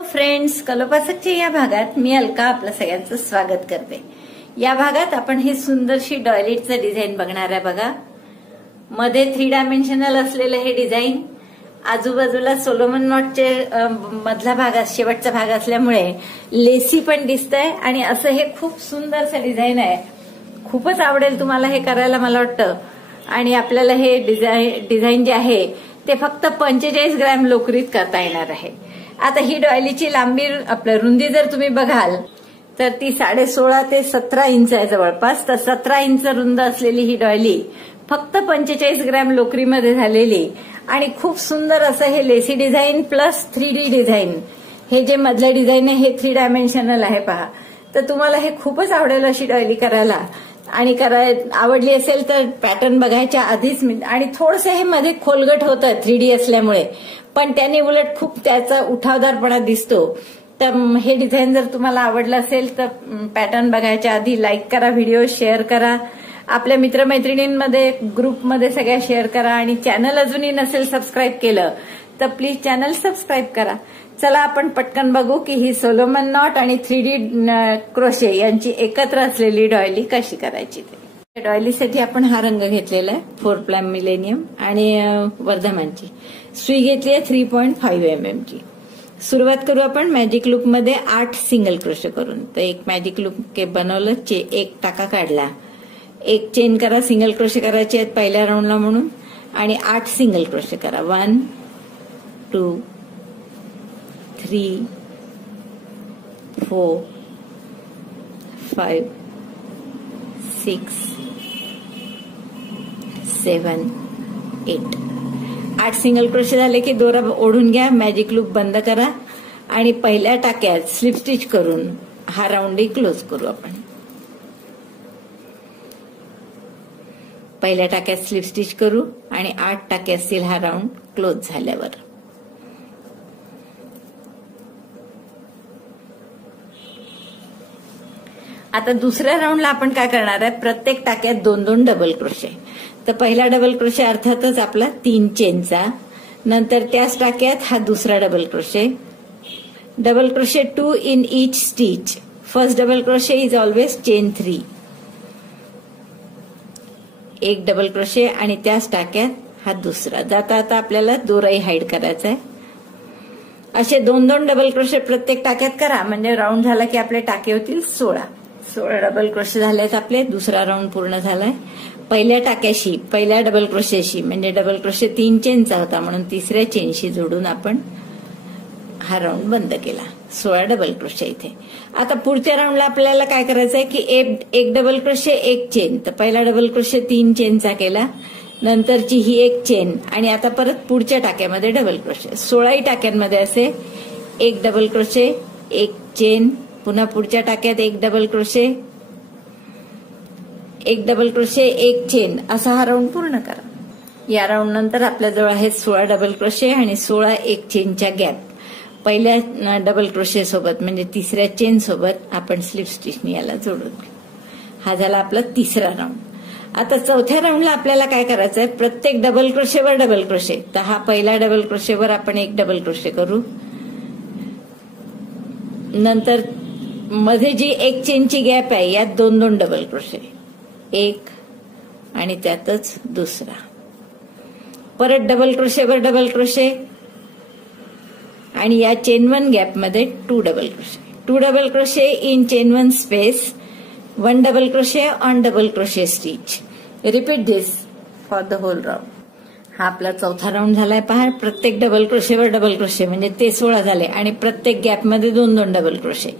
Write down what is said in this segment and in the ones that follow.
Friends, कलोपासकच्या या भागात मी अलका आपलं सगळ्यांचं स्वागत करते। या भागात आपण हे सुंदरशी डॉयलेटचं डिझाईन बघणार आहे। बघा, मध्ये 3 डायमेन्शनल असलेलं हे डिझाईन, आजूबाजूला सोलोमन नॉटचे मधला भाग शेवटचा भाग असल्यामुळे लेसी पण दिसतंय आणि असं हे खूप सुंदरसं डिझाईन आहे। खूपच आवडेल तुम्हाला हे करायला मला वाटतं। आणि आपल्याला हे डिझाईन जे आहे ते फक्त 45 ग्रॅम लोकरीत करता येणार आहे। आता ही डॉयलीची लांबी आपल्या रुंदी जर तुम्ही बघाल तर ती 16.5 ते 17 इंच आहे जवळपास। तर 17 इंच रुंद असलेली ही डॉयली फक्त 45 ग्रॅम लोकरीमध्ये झालेली आणि खूप सुंदर असं हे Lacey design plus 3D design. हे जे मधलं डिझाईन आहे हे 3 डायमेन्शनल आहे पहा। तर तुम्हाला हे खूपच आवडेल अशी डॉयली करायला। आणि आवडली असेल तर पॅटर्न बघायच्या आधीच आणि थोडंसं हे मध्ये खोलगट होतं 3D असल्यामुळे, पण त्याने उलट खूप त्याचा उठावदारपणा दिसतो। तर हे डिझाईन जर तुम्हाला आवडलं असेल तर पॅटर्न बघायच्या आधी लाईक करा, व्हिडिओ शेअर करा, आपल्या मित्रमैत्रिणींमध्ये ग्रुपमध्ये सगळ्या शेअर करा आणि चॅनल अजूनही नसेल सबस्क्राईब केलं तर प्लीज चॅनल सबस्क्राईब करा। चला आपण पटकन बघू की ही सोलोमन नॉट आणि 3D क्रोशे यांची एकत्र असलेली डॉयली कशी करायची ते। डॉयलीसाठी आपण हा रंग घेतलेला आहे 4 प्लॅम मिलेनियम आणि वर्धमानची सुई घेतली आहे 3.5 mm ची। सुरुवात करू आपण मॅजिक लूप मध्ये 8 सिंगल क्रोशे करून। तर एक मॅजिक लूप बनवलं, एक टाका काढला, एक चेन करा, सिंगल क्रोशे करायचे आहेत पहिल्या राऊंडला म्हणून आणि 8 सिंगल क्रोशे करा। 1 2 3 4 5 6 7 8 8 सिंगल क्रोशे झाले की दोरा ओढून घ्या, मॅजिक लूप बंद करा आणि पहिल्या टाक्यात स्लिप स्टिच करून हा राऊंड क्लोज करू आपण। पहिल्या टाक्यात स्लिप स्टिच करू आणि 8 टाके असतील हा राऊंड क्लोज झाल्यावर। आता दुसऱ्या राऊंडला आपण काय करणार आहे, प्रत्येक टाक्यात 2-2 डबल क्रोशे। तर पहिला डबल क्रोशे अर्थातच आपला 3 चेनचा, नंतर त्याच टाक्यात हा दुसरा double crochet, double crochet 2 in each stitch. First double crochet is always chain 3, एक डबल क्रोशे आणि त्याच टाक्यात हा दुसरा। जाता आता आपल्याला दोराही हाईड करायचा आहे। असे 2-2 डबल क्रोशे प्रत्येक टाक्यात करा, म्हणजे राऊंड झाला की आपले टाके होतील 16 डबल क्रोशे झालेत आपले। दुसरा राऊंड पूर्ण झालाय। पहिल्या टाक्याशी पहिल्या डबल क्रोशेशी म्हणजे डबल क्रोशे 3 चेनचा होता म्हणून तिसऱ्या चेनशी जोडून आपण हा राऊंड बंद केला। 16 डबल क्रोशे इथे। आता पुढच्या राऊंडला आपल्याला काय करायचंय की एक डबल क्रोशे एक चेन। तर पहिला डबल क्रोशे 3 चेनचा केला, नंतरची ही एक चेन आणि आता परत पुढच्या टाक्यामध्ये डबल क्रोशे। 16 टाक्यांमध्ये असे एक डबल क्रोशे एक चेन, पुन्हा पुढच्या टाक्यात एक डबल क्रोशे एक डबल क्रोशे एक चेन, असा हा राऊंड पूर्ण करा। या राऊंड नंतर आपल्याजवळ आहे 16 डबल क्रोशे आणि 16 एक चेनच्या गॅप। पहिल्या डबल क्रोशे सोबत म्हणजे तिसऱ्या चेन सोबत आपण स्लिप स्टिचने याला जोडून घेऊ। हा झाला आपला तिसरा राऊंड। आता चौथ्या राऊंडला आपल्याला काय करायचंय, प्रत्येक डबल क्रोशेवर डबल क्रोशे। तर हा पहिला डबल क्रोशेवर आपण एक डबल क्रोशे करू, नंतर मध्ये जी एक चेनची गॅप आहे यात 2-2 डबल क्रोशे, एक आणि त्यातच दुसरा, परत डबल क्रोशेवर डबल क्रोशे आणि या चेन 1 गॅप मध्ये 2 double crochet. 2 double crochet in chain 1 space, 1 double crochet on double crochet stitch. Repeat this for the whole round. हा आपला चौथा राऊंड झालाय पहा। प्रत्येक डबल क्रोशेवर डबल क्रोशे म्हणजे ते 16 झाले आणि प्रत्येक गॅप मध्ये 2-2 डबल क्रोशे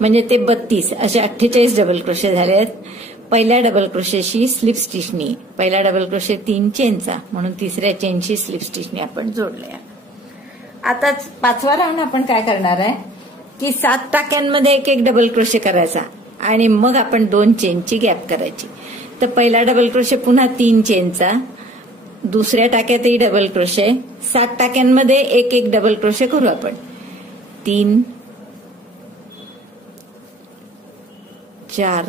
म्हणजे ते 32, असे 48 डबल क्रोशे झाले आहेत। पहिल्या डबल क्रोशेशी स्लिप स्टिचनी, पहिला डबल क्रोशे 3 चेनचा म्हणून तिसऱ्या चेनशी स्लिप स्टिचनी आपण जोडले। आता 5वा राऊंड आपण काय करणार आहे की 7 टाक्यांमध्ये एक डबल क्रोशे करायचा आणि मग आपण 2 चेनची गॅप करायची। तर पहिला डबल क्रोशे पुन्हा 3 चेनचा, दुसऱ्या टाक्यातही डबल क्रोशे, 7 टाक्यांमध्ये एक डबल क्रोशे करू आपण। 3 4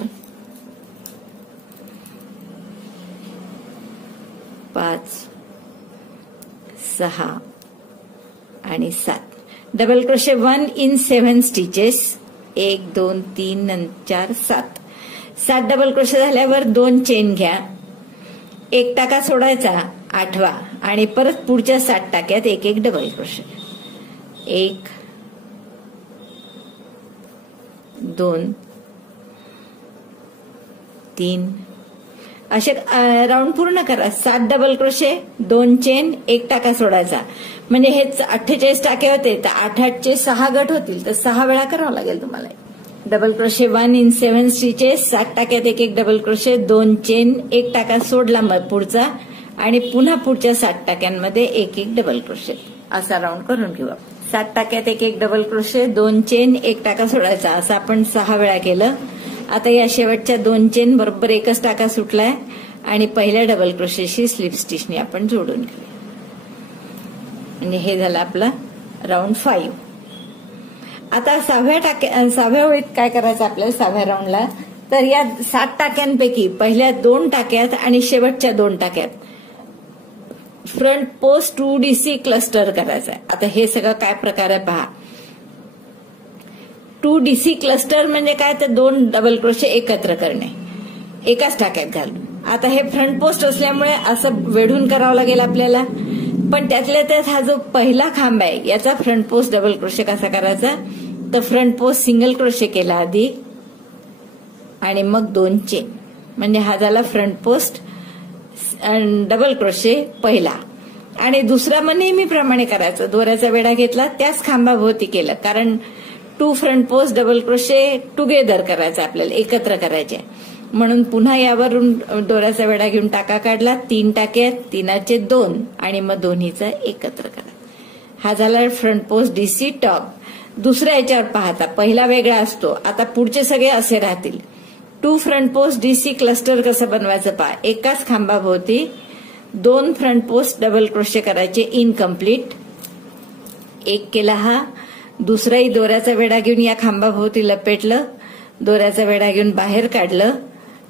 5 6 आणि 7 double crochet 1 in 7 stitches, 1 2 3 4 7, 7 double crochet झाल्यावर 2 चेन घ्या, 1 टाका सोडायचा 8वा आणि परत पुढच्या 7 टाक्यात एक एक डबल क्रोशे, 1 2 3 असे राऊंड पूर्ण करा. 7 डबल क्रोशे, 2 चेन, 1 टाका सोडायचा. म्हणजे हे 48 टाके होते तर 8 6 गट होतील, तर 6 वेळा करावं लागेल तुम्हाला. डबल क्रोशे 1 इन 7 स्टिचेस, 7 टाक्यात एक एक डबल क्रोशे, 2 चेन, 1 टाका सोडला मग पुढचा आणि पुन्हा पुढच्या 7 टाक्यांमध्ये एक एक डबल क्रोशे. असा राऊंड करून घेऊ. 7 टाक्यात एक एक डबल क्रोशे, 2 चेन, 1 टाका सोडायचा. असं आपण 6 वेळा केलं. आता या शेवटच्या 2 चेन बरोबर एकच टाका सुटलाय आणि पहिल्या डबल क्रोशेशी स्लिप स्टिचने आपण जोडून घेऊया. म्हणजे हे झालं आपला राऊंड 5. आता 6व्या ओळीत काय करायचं आपल्याला 6व्या राऊंडला, तर या 7 टाक्यांपैकी पहिल्या 2 टाक्यात आणि शेवटच्या 2 टाक्यात फ्रंट पोस्ट 2DC क्लस्टर करायचा आहे. आता हे सगळं काय प्रकार आहे पहा. 2DC क्लस्टर म्हणजे काय, तर 2 डबल क्रोशे एकत्र करणे एकाच टाक्यात घालून. आता हे फ्रंट पोस्ट असल्यामुळे असं वेढून करावं लागेल आपल्याला, पण त्यातल्या त्यात हा जो पहिला खांब आहे याचा फ्रंट पोस्ट डबल क्रोशे कसा करायचा, तर फ्रंट पोस्ट सिंगल क्रोशे केला आधी आणि मग 2 चेन, म्हणजे हा झाला फ्रंट पोस्ट डबल क्रोशे पहिला. आणि दुसरा मग नेहमीप्रमाणे करायचं. दोऱ्याचा वेढा घेतला, त्याच खांबाभोवती केलं, कारण 2 front post double crochet together करायचं आपल्याला, एकत्र करायचे. म्हणून पुन्हा यावरून दोऱ्याचा वेढा घेऊन टाका काढला, 3 टाके, 3चे 2 आणि मग दोन्हीचा एकत्र करा. हा झाला फ्रंट पोस्ट DC टॉप. दुसऱ्या याच्यावर पाहता पहिला वेगळा असतो, आता पुढचे सगळे असे राहतील. 2 फ्रंट पोस्ट DC क्लस्टर कसं बनवायचं पहा. एकाच खांबाभोवती 2 फ्रंट पोस्ट डबल क्रोशे करायचे इनकम्प्लीट. एक केला हा, दुसराही दोऱ्याचा वेढा घेऊन या खांबाभोवती लपेटलं, दोऱ्याचा वेढा घेऊन बाहेर काढलं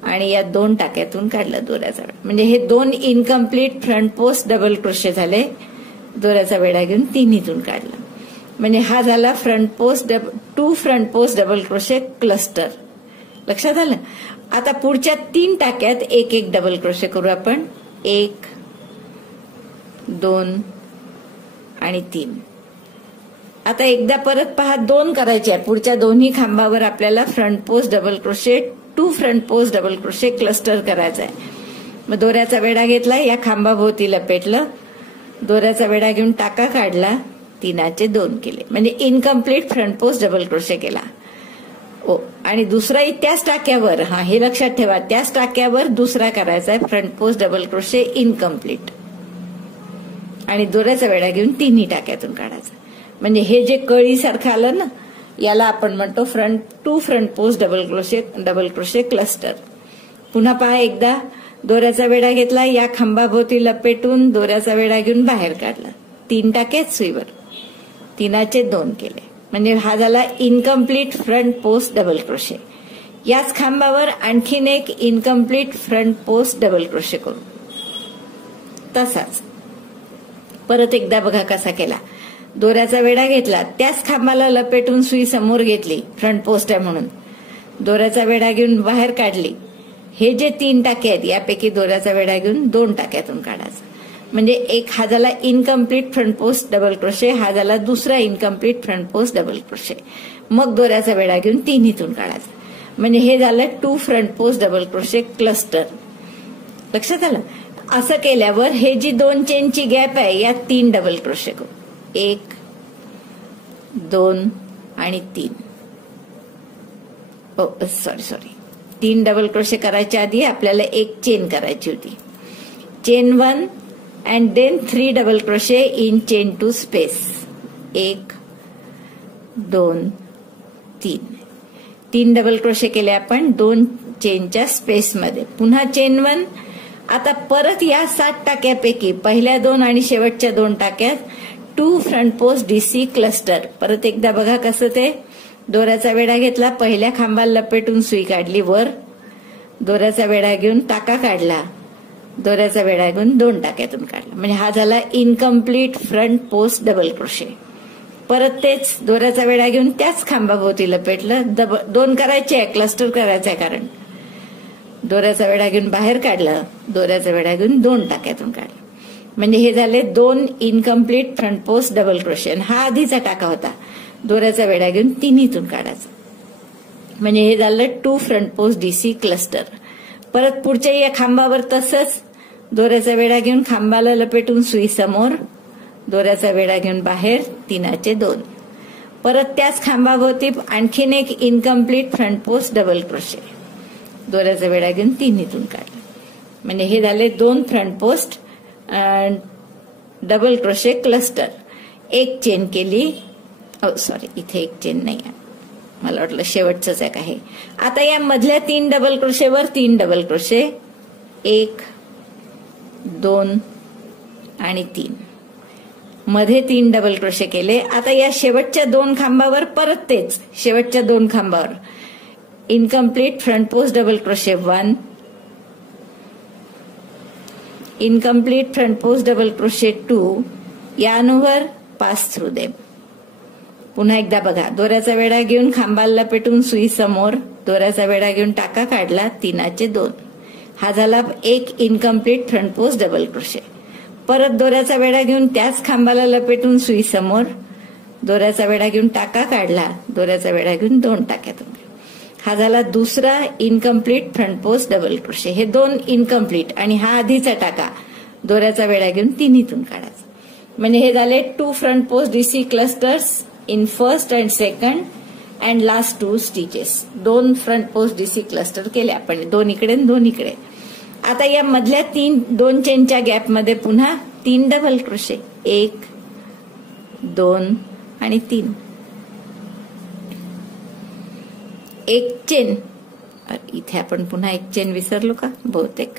आणि या 2 टाक्यातून काढलं दोऱ्याचा वेढा. म्हणजे हे 2 incomplete front post double crochet झाले. दोऱ्याचा वेढा घेऊन तिन्हीतून काढलं. म्हणजे हा झाला front post 2 front post double crochet cluster. लक्षात आलं. आता पुढच्या 3 टाक्यात एक एक डबल क्रोशे करू आपण. 1 2 आणि 3. आता एकदा परत पहा 2 करायचे आहे. पुढच्या दोन्ही खांबावर आपल्याला front post double crochet 2 front post double crochet cluster करायचा आहे. मग दोऱ्याचा वेढा घेतला, या खांबाभोवती लपेटलं, दोऱ्याचा वेढा घेऊन टाका काढला, 3चे 2 केले, म्हणजे incomplete front post double crochet केला. आणि दुसराही त्याच टाक्यावर, हा हे लक्षात ठेवा, त्याच टाक्यावर दुसरा करायचा आहे front post double crochet incomplete आणि दोऱ्याचा वेढा घेऊन तिन्ही टाक्यातून काढायचा. म्हणजे हे जे कळीसारखं आलं ना, याला आपण म्हणतो 2 front post double crochet cluster. पुन्हा पहा एकदा, दोऱ्याचा वेढा घेतला, या खांबाभोवती लपेटून दोऱ्याचा वेढा घेऊन बाहेर काढला, 3 टाक्यात सुईवर, 3चे 2 केले, म्हणजे हा झाला incomplete front post double crochet. याच खांबावर आणखीन एक incomplete front post double crochet करू. तसाच परत एकदा बघा कसा केला. दोऱ्याचा वेढा घेतला, त्याच खांबाला लपेटून सुई समोर घेतली, फ्रंट पोस्ट आहे म्हणून, दोऱ्याचा वेढा घेऊन बाहेर काढली. हे जे 3 टाके आहेत यापैकी दोऱ्याचा वेढा घेऊन 2 टाक्यातून काढायचा. म्हणजे एक हा झाला incomplete front post double crochet, हा झाला दुसरा incomplete front post double crochet. मग दोऱ्याचा वेढा घेऊन तिन्हीतून काढायचा. म्हणजे हे झालं 2 front post double crochet cluster. लक्षात आलं. असं केल्यावर हे जी 2 चेनची गॅप आहे यात 3 डबल क्रोशे करू. 1 2 आणि 3. सॉरी 3 डबल क्रोशे करायच्या आधी आपल्याला एक चेन करायची होती. Chain 1 and then 3 double crochet in chain 2 space. 1 2 3 double crochet केले आपण 2 चेनच्या स्पेस मध्ये. पुन्हा चेन 1. आता परत या 7 टाक्यापैकी पहिल्या 2 आणि शेवटच्या 2 टाक्यात 2 फ्रंट पोस्ट DC क्लस्टर. परत एकदा बघा कसं ते. दोऱ्याचा वेढा घेतला, पहिल्या खांबाला लपेटून सुई काढली वर, दोऱ्याचा वेढा घेऊन टाका काढला, दोऱ्याचा वेढा घेऊन 2 टाक्यातून काढला. म्हणजे हा झाला incomplete front post double crochet. परत तेच दोऱ्याचा वेढा घेऊन त्याच खांबाभोवती लपेटलं. 2 करायचे आहे, क्लस्टर करायचं आहे, कारण दोऱ्याचा वेढा घेऊन बाहेर काढलं, दोऱ्याचा वेढा घेऊन 2 टाक्यातून काढलं. म्हणजे हे झाले 2 incomplete front post double crochet. हा आधीचा टाका होता, दोऱ्याचा वेढा घेऊन तिन्हीतून काढायचा. म्हणजे हे झालं 2 फ्रंट पोस्ट डीसी क्लस्टर. परत पुढच्या या खांबावर तसंच दोऱ्याचा वेढा घेऊन खांबाला लपेटून सुई समोर, दोऱ्याचा वेढा घेऊन बाहेर, 3चे 2. परत त्याच खांबाभोवती आणखीन एक incomplete front post double crochet, दोऱ्याचा वेढा घेऊन तिन्हीतून काढलं. म्हणजे हे झाले 2 front post double crochet cluster. एक चेन केली, सॉरी इथे एक चेन नाही आहे, मला वाटलं शेवटचंच एक आहे. आता या मधल्या 3 डबल क्रोशेवर 3 डबल क्रोशे, 1 2 आणि 3. मध्ये 3 डबल क्रोशे केले. आता या शेवटच्या 2 खांबावर परत तेच, शेवटच्या 2 खांबावर incomplete front post double crochet 1, incomplete front post double crochet 2, यानुवर पास थ्रू देम. पुन्हा एकदा बघा, दोऱ्याचा वेढा घेऊन खांबाला लपेटून सुई समोर, दोऱ्याचा वेढा घेऊन टाका काढला, 3चे 2. हा झाला एक incomplete front post double crochet. परत दोऱ्याचा वेढा घेऊन त्याच खांबाला लपेटून सुई समोर, दोऱ्याचा वेढा घेऊन टाका काढला, दोऱ्याचा वेढा घेऊन 2 टाक्यातून. हा झाला दुसरा incomplete front post double crochet. हे 2 इनकम्प्लीट आणि हा आधीचा टाका, दोऱ्याचा वेढा घेऊन तिन्हीतून काढायचा. म्हणजे हे झाले 2 front post DC clusters in first and second and last 2 stitches. 2 front post DC cluster केले आपण, 2 इकडे 2 इकडे. आता या मधल्या 2 चेनच्या गॅपमध्ये पुन्हा 3 डबल क्रोशे, 1 2 आणि 3. एक चेन, इथे आपण पुन्हा एक चेन विसरलो का बहुतेक.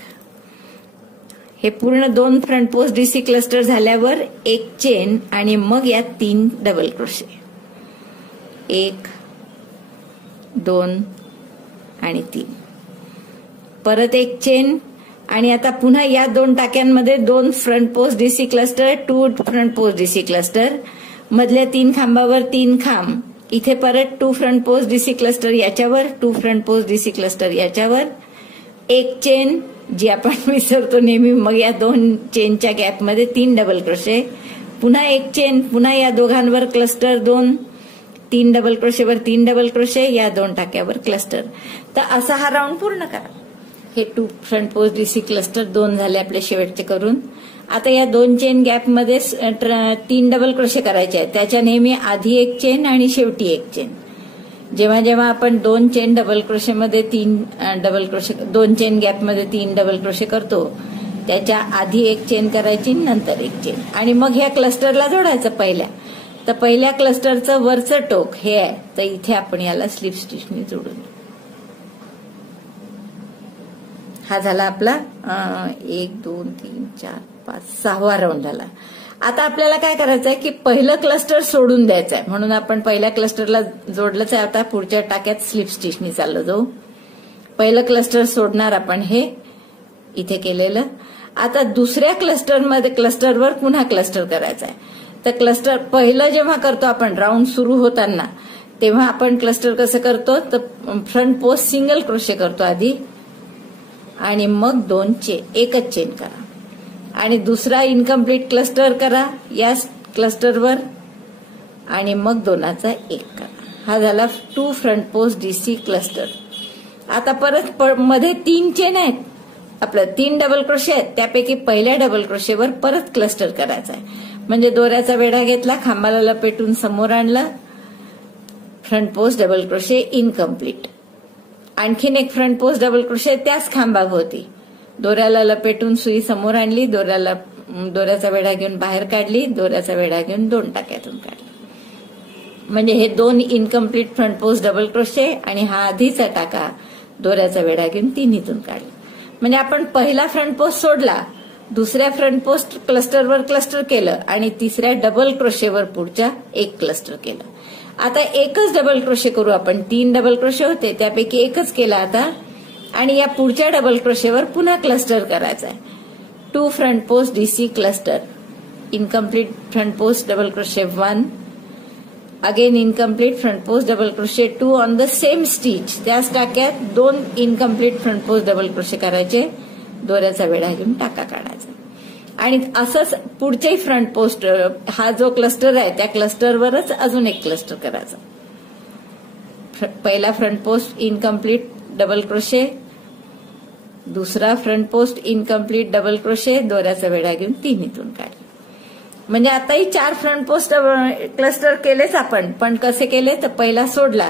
हे पूर्ण 2 फ्रंट पोस्ट डीसी क्लस्टर झाल्यावर एक चेन आणि मग यात 3 डबल क्रोशे, 1 2 आणि 3. परत एक चेन आणि आता पुन्हा या 2 टाक्यांमध्ये 2 front post DC cluster, 2 front post DC cluster. मधल्या 3 खांबावर 3 खांब, इथे परत 2 फ्रंट पोस्ट डीसी क्लस्टर याच्यावर, 2 फ्रंट पोस्ट डीसी क्लस्टर याच्यावर, एक चेन जी आपण विसरतो नेहमी. मग या 2 चेनच्या गॅपमध्ये 3 डबल क्रोशे, पुन्हा एक चेन, पुन्हा या दोघांवर क्लस्टर 2, 3 डबल क्रोशेवर 3 डबल क्रोशे, या 2 टाक्यावर क्लस्टर. तर असा हा राऊंड पूर्ण करा. हे 2 फ्रंट पोस्ट डीसी क्लस्टर 2 झाले आपले शेवटचे करून. आता या 2 चेन गॅपमध्ये 3 डबल क्रोशे करायचे आहेत. त्याच्या नेहमी आधी एक चेन आणि शेवटी एक चेन. जेव्हा जेव्हा आपण 2 चेन डबल क्रोशेमध्ये 3 डबल क्रोशे, 2 चेन गॅपमध्ये 3 डबल क्रोशे करतो, त्याच्या आधी एक चेन करायची, नंतर एक चेन, आणि मग ह्या क्लस्टरला जोडायचं पहिल्या. तर पहिल्या क्लस्टरचं वरचं टोक हे आहे, तर इथे आपण याला स्लिप स्टिचने जोडून. हा झाला आपला 1 2 3 4 5 6वा राऊंड झाला. आता आपल्याला काय करायचं आहे की पहिलं क्लस्टर सोडून द्यायचं आहे, म्हणून आपण पहिल्या क्लस्टरला जोडलंच आहे. आता पुढच्या टाक्यात स्लिप स्टिचने चाललो जाऊ. पहिलं क्लस्टर सोडणार आपण, हे इथे केलेलं. आता दुसऱ्या क्लस्टरवर पुन्हा क्लस्टर करायचा आहे. तर क्लस्टर पहिलं जेव्हा करतो आपण राऊंड सुरू होताना, तेव्हा आपण क्लस्टर कसं करतो, तर फ्रंट पोस्ट सिंगल क्रोशे करतो आधी, आणि मग 2 चेन, एकच चेन करा, आणि दुसरा इनकम्प्लीट क्लस्टर करा या क्लस्टरवर, आणि मग 2चा 1 करा. हा झाला 2 फ्रंट पोस्ट डीसी क्लस्टर. आता परत मध्ये 3 चेन आहेत, आपलं 3 डबल क्रोशे आहेत, त्यापैकी पहिल्या डबल क्रोशेवर परत क्लस्टर करायचा आहे. म्हणजे दोऱ्याचा वेढा घेतला, खांबाला लपेटून समोर आणलं, front post double crochet incomplete, आणखीन एक फ्रंट पोस्ट डबल क्रोशे त्याच खांबाभोवती, दोऱ्याला लपेटून सुई समोर आणली, दोऱ्याचा वेढा घेऊन बाहेर काढली, दोऱ्याचा वेढा घेऊन 2 टाक्यातून काढला. म्हणजे हे 2 incomplete front post double crochet आणि हा आधीचा टाका दोऱ्याचा वेढा घेऊन तिन्हीतून काढला. म्हणजे आपण पहिला फ्रंट पोस्ट सोडला, दुसऱ्या फ्रंट पोस्ट क्लस्टरवर क्लस्टर केलं, आणि तिसऱ्या डबल क्रोशेवर पुढच्या 1 क्लस्टर केलं. आता एकच डबल क्रोशे करू आपण. 3 डबल क्रोशे होते, त्यापैकी एकच केला आता, आणि या पुढच्या डबल क्रोशेवर पुन्हा क्लस्टर करायचा आहे. 2 front post DC cluster, incomplete front post double crochet 1, again incomplete front post double crochet 2 on the same stitch. त्याच टाक्यात 2 incomplete front post double crochet करायचे, दोऱ्याचा वेढा घेऊन टाका काढायचा. आणि असंच पुढचे फ्रंट पोस्ट, हा जो क्लस्टर आहे त्या क्लस्टरवरच अजून एक क्लस्टर करायचा. पहिला front post incomplete double crochet, दुसरा front post incomplete double crochet, दोऱ्याचा वेढा घेऊन 3 इथून काढले. म्हणजे आताही 4 फ्रंट पोस्ट क्लस्टर केलेच आपण, पण कसे केले तर पहिला सोडला,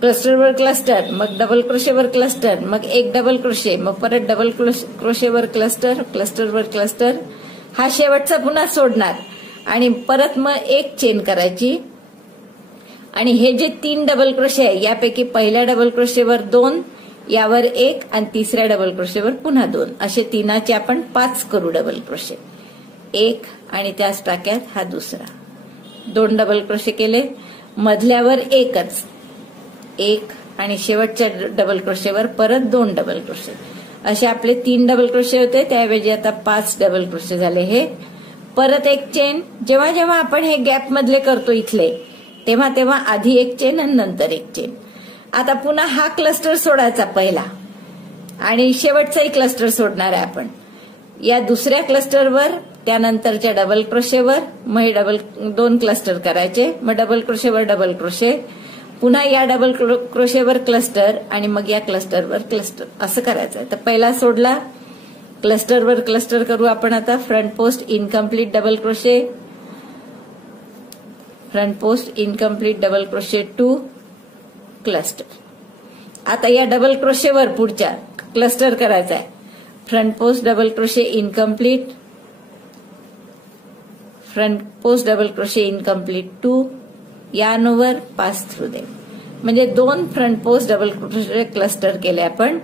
क्लस्टरवर क्लस्टर, मग डबल क्रोशेवर क्लस्टर, मग एक डबल क्रोशे, मग परत डबल क्रोशेवर क्लस्टर, क्लस्टरवर क्लस्टर, हा शेवटचा पुन्हा सोडणार आणि परत मग एक चेन करायची. आणि हे जे 3 डबल क्रोशे आहे यापैकी पहिल्या डबल क्रोशेवर 2, यावर 1 आणि तिसऱ्या डबल क्रोशेवर पुन्हा 2, असे तीनाचे आपण 5 करू डबल क्रोशे. 1 आणि त्याच टाक्यात हा दुसरा, 2 डबल क्रोशे केले, मधल्यावर एकच, 1 आणि शेवटच्या डबल क्रोशेवर परत 2 डबल क्रोशे. असे आपले 3 डबल क्रोशे होते, त्याऐवजी आता 5 डबल क्रोशे झाले. हे परत एक चेन. जेव्हा जेव्हा आपण हे गॅप मधले करतो इथले, तेव्हा तेव्हा आधी एक चेन आणि नंतर एक चेन. आता पुन्हा हा क्लस्टर सोडायचा पहिला आणि शेवटचाही क्लस्टर सोडणार आहे आपण या दुसऱ्या क्लस्टरवर, त्यानंतरच्या डबल क्रोशेवर, मग हे 2 क्लस्टर करायचे, मग डबल क्रोशेवर डबल क्रोशे, पुन्हा या डबल क्रोशेवर क्लस्टर आणि मग या क्लस्टरवर क्लस्टर, असं करायचं. तर पहिला सोडला, क्लस्टरवर क्लस्टर करू आपण आता. Front post incomplete double crochet, front post incomplete double crochet 2, cluster. आता या डबल क्रोशेवर पुढच्या क्लस्टर करायचा आहे. Front post double crochet incomplete, front post double crochet incomplete 2, यानोवर पास थ्रू दे. म्हणजे 2 front post double crochet cluster केले आपण.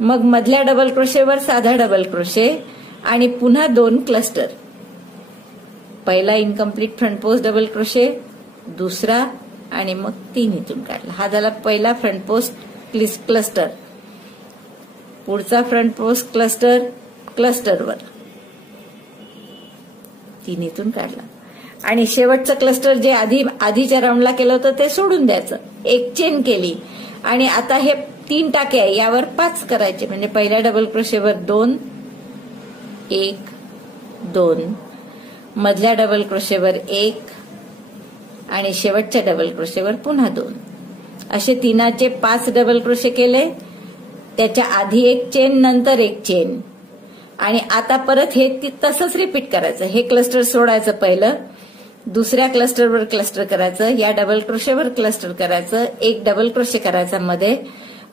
मग मधल्या डबल क्रोशेवर साधा डबल क्रोशे आणि पुन्हा 2 क्लस्टर. पहिला incomplete front post double crochet, दुसरा आणि मग 3 इथून काढला. हा झाला पहिला फ्रंट पोस्ट क्लस्टर. पुढचा फ्रंट पोस्ट क्लस्टर, क्लस्टरवर 3 इथून काढला. आणि शेवटचं क्लस्टर जे आधीच्या राऊंडला केलं होतं ते सोडून द्यायचं. एक चेन केली आणि आता हे 3 टाके आहे, यावर 5 करायचे. म्हणजे पहिल्या डबल क्रोशेवर 2, 1, 2, मधल्या डबल क्रोशेवर 1 आणि शेवटच्या डबल क्रोशेवर पुन्हा 2. असे तीनाचे 5 डबल क्रोशे केले. त्याच्या आधी एक चेन, नंतर एक चेन. आणि आता परत हे तसंच रिपीट करायचं. हे क्लस्टर सोडायचं पहिलं, दुसऱ्या क्लस्टरवर क्लस्टर करायचं, या डबल क्रोशेवर क्लस्टर करायचं, एक डबल क्रोशे करायचा मध्ये,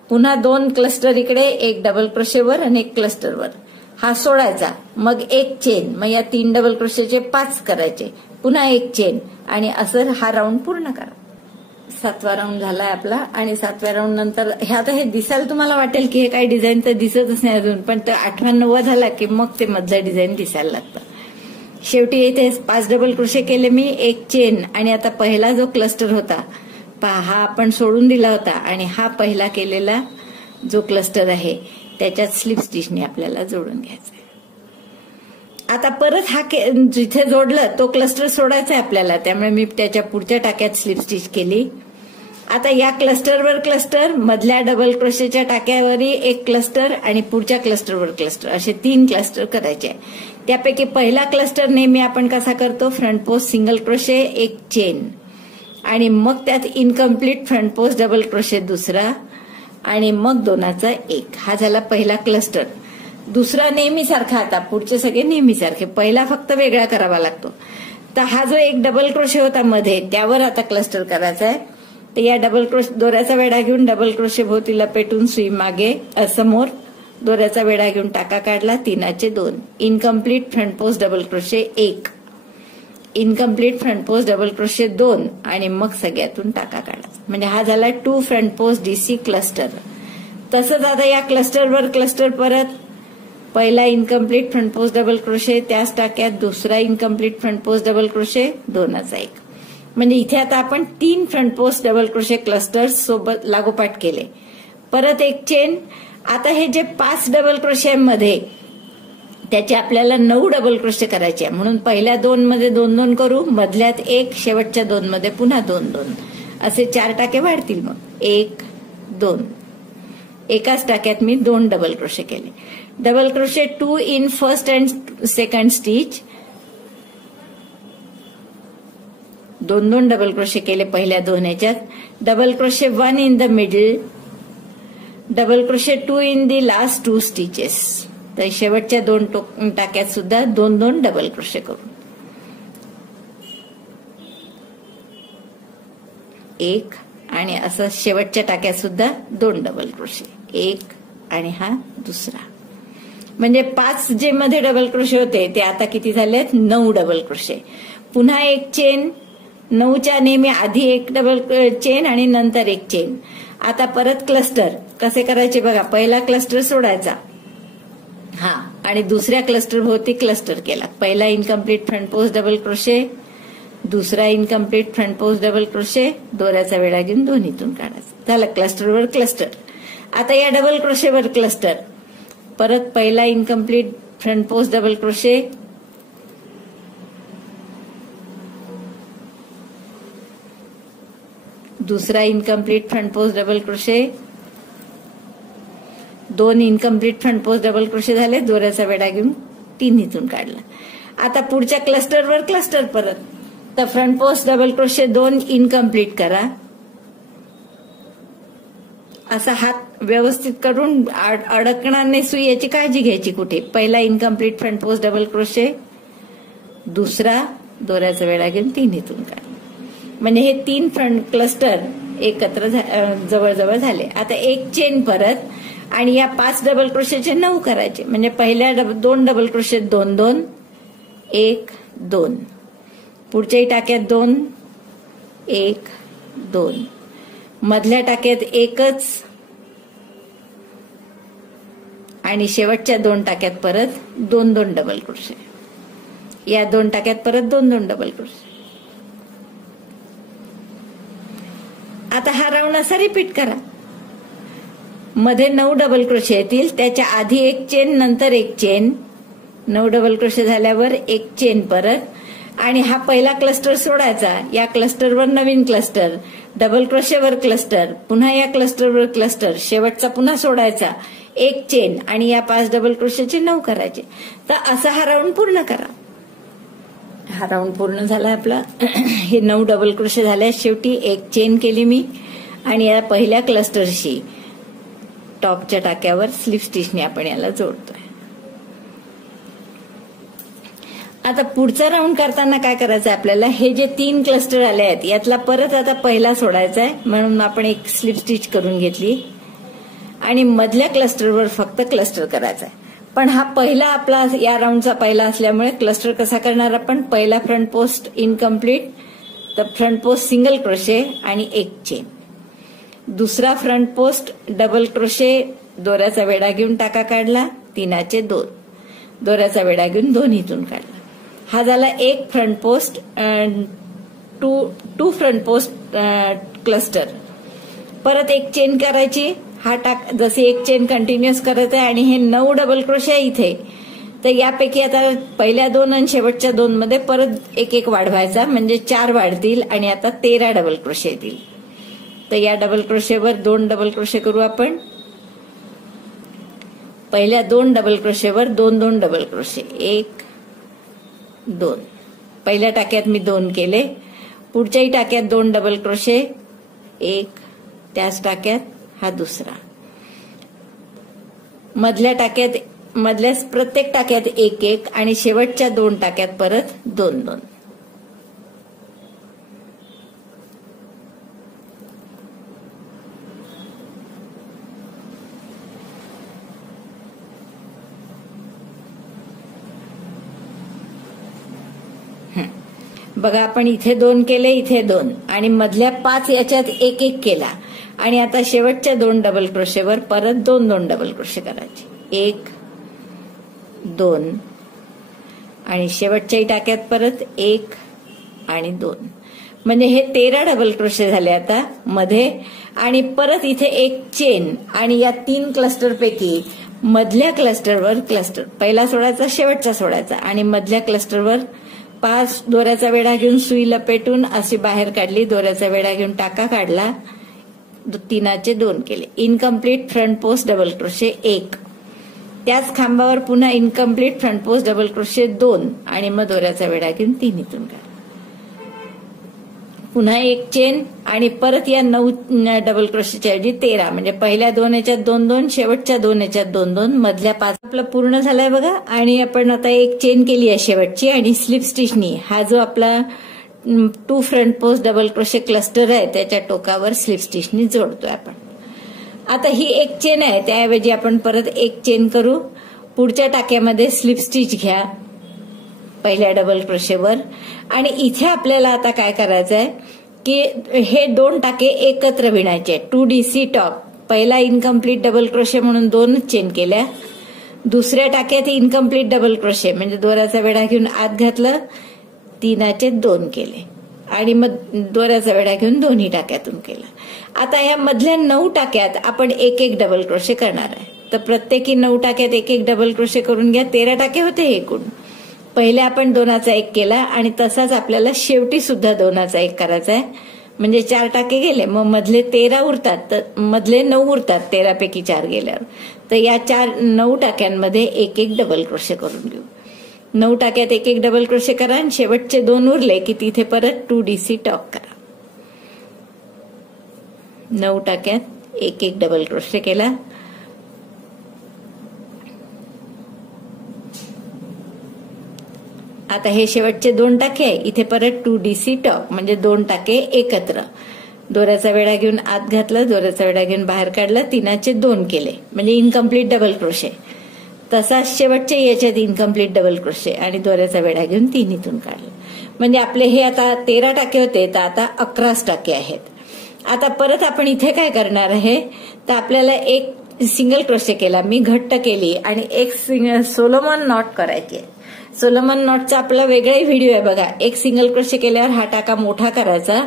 पुन्हा 2 क्लस्टर इकडे, एक डबल क्रोशेवर आणि एक क्लस्टरवर, हा सोडायचा. मग एक चेन, मग या 3 डबल क्रोशेचे 5 करायचे, पुन्हा एक चेन आणि असं हा राऊंड पूर्ण करा. 7वा राऊंड झालाय आपला. आणि 7व्या राऊंड नंतर हे आता हे दिसायला तुम्हाला वाटेल की हे काही डिझाईन तर दिसतच नाही अजून, पण 8वा 9वा झाला की मग ते मधलं डिझाईन दिसायला लागतं. शेवटी इथे 5 डबल क्रोशे केले मी, एक चेन. आणि आता पहिला जो क्लस्टर होता पहा, हा आपण सोडून दिला होता आणि हा पहिला केलेला जो क्लस्टर आहे त्याच्यात स्लिप स्टिचने आपल्याला जोडून घ्यायचा. आता परत हा जिथे जोडलं तो क्लस्टर सोडायचा आहे आपल्याला, त्यामुळे मी त्याच्या पुढच्या टाक्यात स्लिप स्टिच केली. आता या क्लस्टरवर क्लस्टर, मधल्या डबल क्रोशेच्या टाक्यावरही एक क्लस्टर आणि पुढच्या क्लस्टरवर क्लस्टर, असे 3 क्लस्टर करायचे. त्यापैकी पहिला क्लस्टर नेहमी आपण कसा करतो, फ्रंट पोस्ट सिंगल क्रोशे, एक चेन आणि मग त्यात incomplete front post double crochet दुसरा आणि मग 2चा 1. हा झाला पहिला क्लस्टर. दुसरा नेहमी सारखा, आता पुढचे सगळे नेहमी सारखे, पहिला फक्त वेगळा करावा लागतो. तर हा जो एक डबल क्रोशे होता मध्ये, त्यावर आता क्लस्टर करायचा आहे. तर या डबल क्रोशे दोऱ्याचा वेढा घेऊन डबल क्रोशे भोवती लपेटून सुई मागे समोर दोऱ्याचा वेढा घेऊन टाका काढला, 3चे 2, incomplete front post double crochet 1, incomplete front post double crochet 2 आणि मग सगळ्यातून टाका काढायचा. म्हणजे हा झाला 2 फ्रंट पोस्ट डीसी क्लस्टर. तसंच आता या क्लस्टरवर क्लस्टर परत, पहिला incomplete front post double crochet, त्याच टाक्यात दुसरा incomplete front post double crochet, 2चा 1. म्हणजे इथे आता आपण 3 front post double crochet clusters सोबत लागोपाठ केले. परत एक चेन. आता हे जे 5 डबल क्रोशे मध्ये त्याचे आपल्याला 9 डबल क्रोशे करायचे, म्हणून पहिल्या 2 मध्ये 2 2 करू, मधल्यात 1, शेवटच्या 2 मध्ये पुन्हा 2 2, असे 4 टाके वाढतील. मग 1 2, एकाच टाक्यात मी 2 डबल क्रोशे केले. Double crochet 2 in first and second stitch, 2 2 double crochet केले पहिल्या 2 याच्यात. Double crochet 1 in the middle, double crochet 2 in the last 2 stitches. तर शेवटच्या 2 टाक्यात सुद्धा 2 2 डबल क्रोशे करू. 1 आणि असं शेवटच्या टाक्यात सुद्धा 2 डबल क्रोशे, 1 आणि हा दुसरा. म्हणजे 5 जे मध्ये डबल क्रोशे होते ते आता किती झालेत? 9 डबल क्रोशे. पुन्हा एक चेन, 9च्या नेहमी आधी एक डबल चेन आणि नंतर एक चेन. आता परत क्लस्टर कसे करायचे बघा. पहिला क्लस्टर सोडायचा, हा, आणि दुसऱ्या क्लस्टर भोवती क्लस्टर केला. पहिला incomplete front post double crochet, दुसरा incomplete front post double crochet, दोऱ्याचा वेढा घेऊन दोन्हीतून काढायचा. झालं क्लस्टरवर क्लस्टर. आता या डबल क्रोशेवर क्लस्टर, परत पहिला incomplete front post double crochet, दुसरा incomplete front post double crochet, 2 incomplete front post double crochet झाले, दोऱ्याचा वेढा घेऊन तिन्हीतून काढला. आता पुढच्या क्लस्टरवर क्लस्टर परत, तर front post double crochet 2 incomplete करा. असा हात व्यवस्थित करून अडकणार नाही सुई, याची काळजी घ्यायची कुठे. पहिला incomplete front post double crochet, दुसरा दोऱ्याचा वेढा घेऊन तिन्हीतून काढला. म्हणजे हे 3 फ्रंट क्लस्टर एकत्र जवळजवळ झाले. आता एक चेन परत आणि या 5 डबल क्रोशेचे 9 करायचे. म्हणजे पहिल्या 2 डबल क्रोशे 2 2, 1 2, पुढच्याही टाक्यात 2 1 2, मधल्या टाक्यात एकच आणि शेवटच्या 2 टाक्यात परत 2 2 डबल क्रोशे. या 2 टाक्यात परत 2 2 डबल क्रोशे. आता हा राऊंड असा रिपीट करा. मध्ये 9 डबल क्रोशे येतील, त्याच्या आधी एक चेन नंतर एक चेन, 9 डबल क्रोशे झाल्यावर एक चेन परत, आणि हा पहिला क्लस्टर सोडायचा. या क्लस्टरवर नवीन क्लस्टर, डबल क्रोशेवर क्लस्टर, पुन्हा या क्लस्टरवर क्लस्टर, शेवटचा पुन्हा सोडायचा, एक चेन आणि या 5 डबल क्रोशेचे 9 करायचे. तर असा हा राऊंड पूर्ण करा. हा राऊंड पूर्ण झाला आपला. हे 9 डबल क्रोशे झाल्या. शेवटी एक चेन केली मी आणि या पहिल्या क्लस्टरशी टॉपच्या टाक्यावर स्लिप स्टिचने आपण याला जोडतोय. आता पुढचा राऊंड करताना काय करायचं आपल्याला, हे जे 3 क्लस्टर आले आहेत यातला परत आता पहिला सोडायचा आहे, म्हणून आपण एक स्लिप स्टिच करून घेतली आणि मधल्या क्लस्टरवर फक्त क्लस्टर करायचा आहे. पण हा पहिला आपला या राऊंडचा पहिला असल्यामुळे क्लस्टर कसा करणार आपण, पहिला फ्रंट पोस्ट इनकम्प्लीट, तर फ्रंट पोस्ट सिंगल क्रोशे आणि एक चेन, दुसरा फ्रंट पोस्ट डबल क्रोशे, दोऱ्याचा वेढा घेऊन टाका काढला, 3चे 2, दोऱ्याचा वेढा घेऊन दोन्हीतून काढला. हा झाला एक front post, 2 front post cluster. परत एक चेन करायची, हा टाक जसे एक चेन कंटिन्युअस करत आहे आणि हे 9 डबल क्रोशे आहे इथे, तर यापैकी आता पहिल्या 2 आणि शेवटच्या 2 मध्ये परत एक एक वाढवायचा, म्हणजे 4 वाढतील आणि आता 13 डबल क्रोशे येतील. तर या डबल क्रोशेवर 2 डबल क्रोशे करू आपण. पहिल्या 2 डबल क्रोशेवर 2 2 डबल क्रोशे, 1 2, पहिल्या टाक्यात मी 2 केले, पुढच्याही टाक्यात 2 डबल क्रोशे, 1, त्याच टाक्यात हा दुसरा, मधल्या प्रत्येक टाक्यात 1 1 आणि शेवटच्या 2 टाक्यात परत 2 2. बघा आपण इथे 2 केले, इथे 2 आणि मधल्या 5 याच्यात 1 1 केला आणि आता शेवटच्या 2 डबल क्रोशेवर परत 2 2 डबल क्रोशे करायचे, 1 2 आणि शेवटच्याही टाक्यात परत 1 आणि 2. म्हणजे हे 13 डबल क्रोशे झाले आता मध्ये. आणि परत इथे एक चेन आणि या 3 क्लस्टर पैकी मधल्या क्लस्टरवर पहिला सोडायचा, शेवटचा सोडायचा आणि मधल्या क्लस्टरवर 5 दोऱ्याचा वेढा घेऊन सुई लपेटून अशी बाहेर काढली, दोऱ्याचा वेढा घेऊन टाका काढला, 3चे 2 केले. Incomplete front post double crochet 1, त्याच खांबावर पुन्हा incomplete front post double crochet 2 आणि मग दोऱ्याचा वेढा घेऊन 3 इथून काढला. पुन्हा 1 चेन आणि परत या 9 डबल क्रोशेच्या ऐवजी 13, म्हणजे पहिल्या 2 याच्यात 2-2, शेवटच्या 2 याच्यात 2-2, मधल्या 5 आपलं पूर्ण झालाय बघा. आणि आपण आता 1 चेन केली आहे शेवटची आणि स्लिप स्टिचनी हा जो आपला 2 front post double crochet cluster आहे त्याच्या टोकावर स्लिप स्टिचनी जोडतोय आपण. आता ही 1 चेन आहे, त्याऐवजी आपण परत 1 चेन करू. पुढच्या टाक्यामध्ये स्लिप स्टिच घ्या पहिल्या डबल क्रोशेवर आणि इथे आपल्याला आता काय करायचं आहे की हे 2 टाके एकत्र विणायचे. 2DC टॉप, पहिला इनकम्प्लीट डबल क्रोशे म्हणून 2 चेन केल्या, दुसऱ्या टाक्यात इनकम्प्लीट डबल क्रोशे म्हणजे दोऱ्याचा वेढा घेऊन आत घातलं, 3चे 2 केले आणि मग दोऱ्याचा वेढा घेऊन दोन्ही टाक्यातून केला. आता या मधल्या 9 टाक्यात आपण 1-1 डबल क्रोशे करणार आहे. तर प्रत्येकी 9 टाक्यात 1-1 डबल क्रोशे करून घ्या. 13 टाके होते एकूण. पहिले आपण 2चा 1 केला आणि तसाच आपल्याला शेवटी सुद्धा 2चा 1 करायचा आहे, म्हणजे 4 टाके गेले, मग मधले 13 उरतात, तर मधले 9 उरतात 13 पैकी 4 गेल्यावर. तर या 9 टाक्यांमध्ये 1-1 डबल क्रोशे करून घेऊ. 9 टाक्यात 1-1 डबल क्रोशे करा आणि शेवटचे 2 उरले की तिथे परत 2DC टॉप करा. 9 टाक्यात 1-1 डबल क्रोशे केला. आता हे शेवटचे 2 टाके आहे, इथे परत 2DC टॉप म्हणजे 2 टाके एकत्र, दोऱ्याचा वेढा घेऊन आत घातलं, दोऱ्याचा वेढा घेऊन बाहेर काढलं, 3चे 2 केले म्हणजे इनकम्प्लीट डबल क्रोशे. तसाच शेवटचे याच्यात इनकम्प्लीट डबल क्रोशे आणि दोऱ्याचा वेढा घेऊन 3 इथून काढलं. म्हणजे आपले हे आता 13 टाके होते तर आता 11 टाके आहेत. आता परत आपण इथे काय करणार आहे तर आपल्याला 1 सिंगल क्रोशे केला, मी घट्ट केली आणि 1 सोलोमन नॉट करायची आहे. सोलोमन नॉटचा आपला वेगळाही व्हिडिओ आहे बघा. 1 सिंगल क्रोशे केल्यावर हा टाका मोठा करायचा,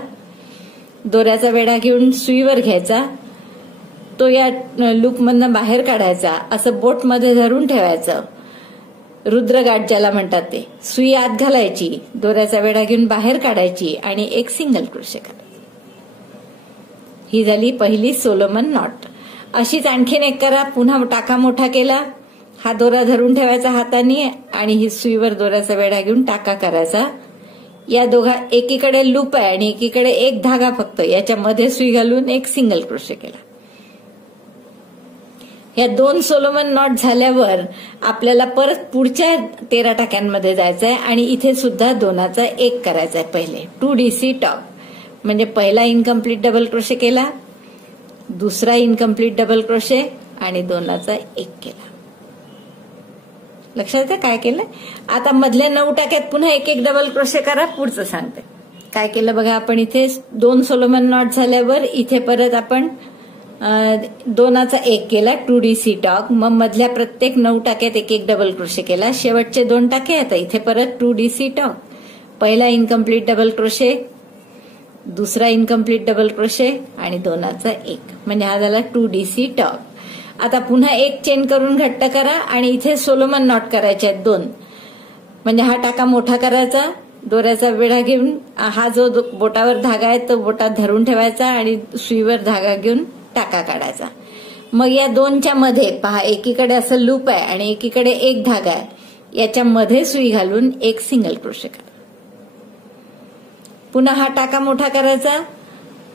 दोऱ्याचा वेढा घेऊन सुईवर घ्यायचा, तो या लूपमधनं बाहेर काढायचा, असं बोटमध्ये धरून ठेवायचं, रुद्रगाठ ज्याला म्हणतात ते. सुई आत घालायची, दोऱ्याचा वेढा घेऊन बाहेर काढायची आणि 1 सिंगल क्रोशे करायचा. ही झाली पहिली सोलोमन नॉट. अशीच आणखीन 1 करा. पुन्हा टाका मोठा केला, हा दोरा धरून ठेवायचा हाताने आणि ही सुईवर दोऱ्याचा वेढा घेऊन टाका करायचा. या दोघा एकीकडे लूप आहे आणि एकीकडे 1 धागा फक्त, याच्यामध्ये सुई घालून 1 सिंगल क्रोशे केला. या 2 सोलोमन नॉट झाल्यावर आपल्याला परत पुढच्या 13 टाक्यांमध्ये जायचंय आणि इथे सुद्धा 2चा 1 करायचा आहे. पहिले 2DC टॉप म्हणजे पहिला इनकम्प्लीट डबल क्रोशे केला, दुसरा इनकम्प्लीट डबल क्रोशे आणि 2चा 1 केला. लक्षात येतं काय केलं. आता मधल्या 9 टाक्यात पुन्हा 1-1 डबल क्रोशे करा. पुढचं सांगते काय केलं बघा. आपण इथे 2 सोलोमन नॉट झाल्यावर इथे परत आपण 2चा 1 केला, 2DC टॉक. मग मधल्या प्रत्येक 9 टाक्यात 1-1 डबल क्रोशे केला. शेवटचे 2 टाके आता इथे परत 2DC टॉक. पहिला इनकम्प्लीट डबल क्रोशे, दुसरा इनकम्प्लीट डबल क्रोशे आणि 2चा 1 म्हणजे हा झाला 2DC टॉक. आता पुन्हा 1 चेन करून घट्ट करा आणि इथे सोलोमन नॉट करायचे आहेत 2, म्हणजे हा टाका मोठा करायचा, दोऱ्याचा वेढा घेऊन हा जो बोटावर धागा आहे तो बोटात धरून ठेवायचा आणि सुईवर धागा घेऊन टाका काढायचा. मग या 2च्या मध्ये पहा, एकीकडे असं लूप आहे आणि एकीकडे 1 धागा आहे, याच्या मध्ये सुई घालून 1 सिंगल क्रोशे करा. पुन्हा हा टाका मोठा करायचा,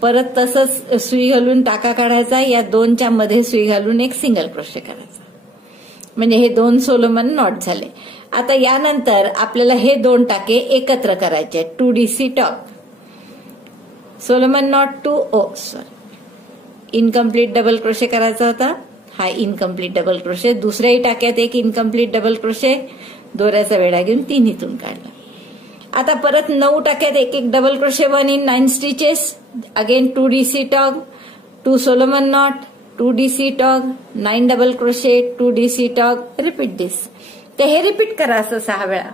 परत तसंच सुई घालून टाका काढायचा, या 2च्या मध्ये सुई घालून 1 सिंगल क्रोशे करायचा. म्हणजे हे 2 सोलोमन नॉट झाले. आता यानंतर आपल्याला हे 2 टाके एकत्र करायचे. 2DC top, Solomon not 2 incomplete double crochet करायचा होता, हा इनकम्प्लीट डबल क्रोशे. दुसऱ्याही टाक्यात 1 इनकम्प्लीट डबल क्रोशे, दोऱ्याचा वेढा घेऊन 3 इथून काढला. आता परत 9 टाक्यात 1-1 double crochet, 1 in 9 stitches. Again 2DC tog, 2 Solomon knot, 2DC tog, 9 double crochet, 2DC tog. Repeat this. ते हे रिपीट करा असं 6 वेळा.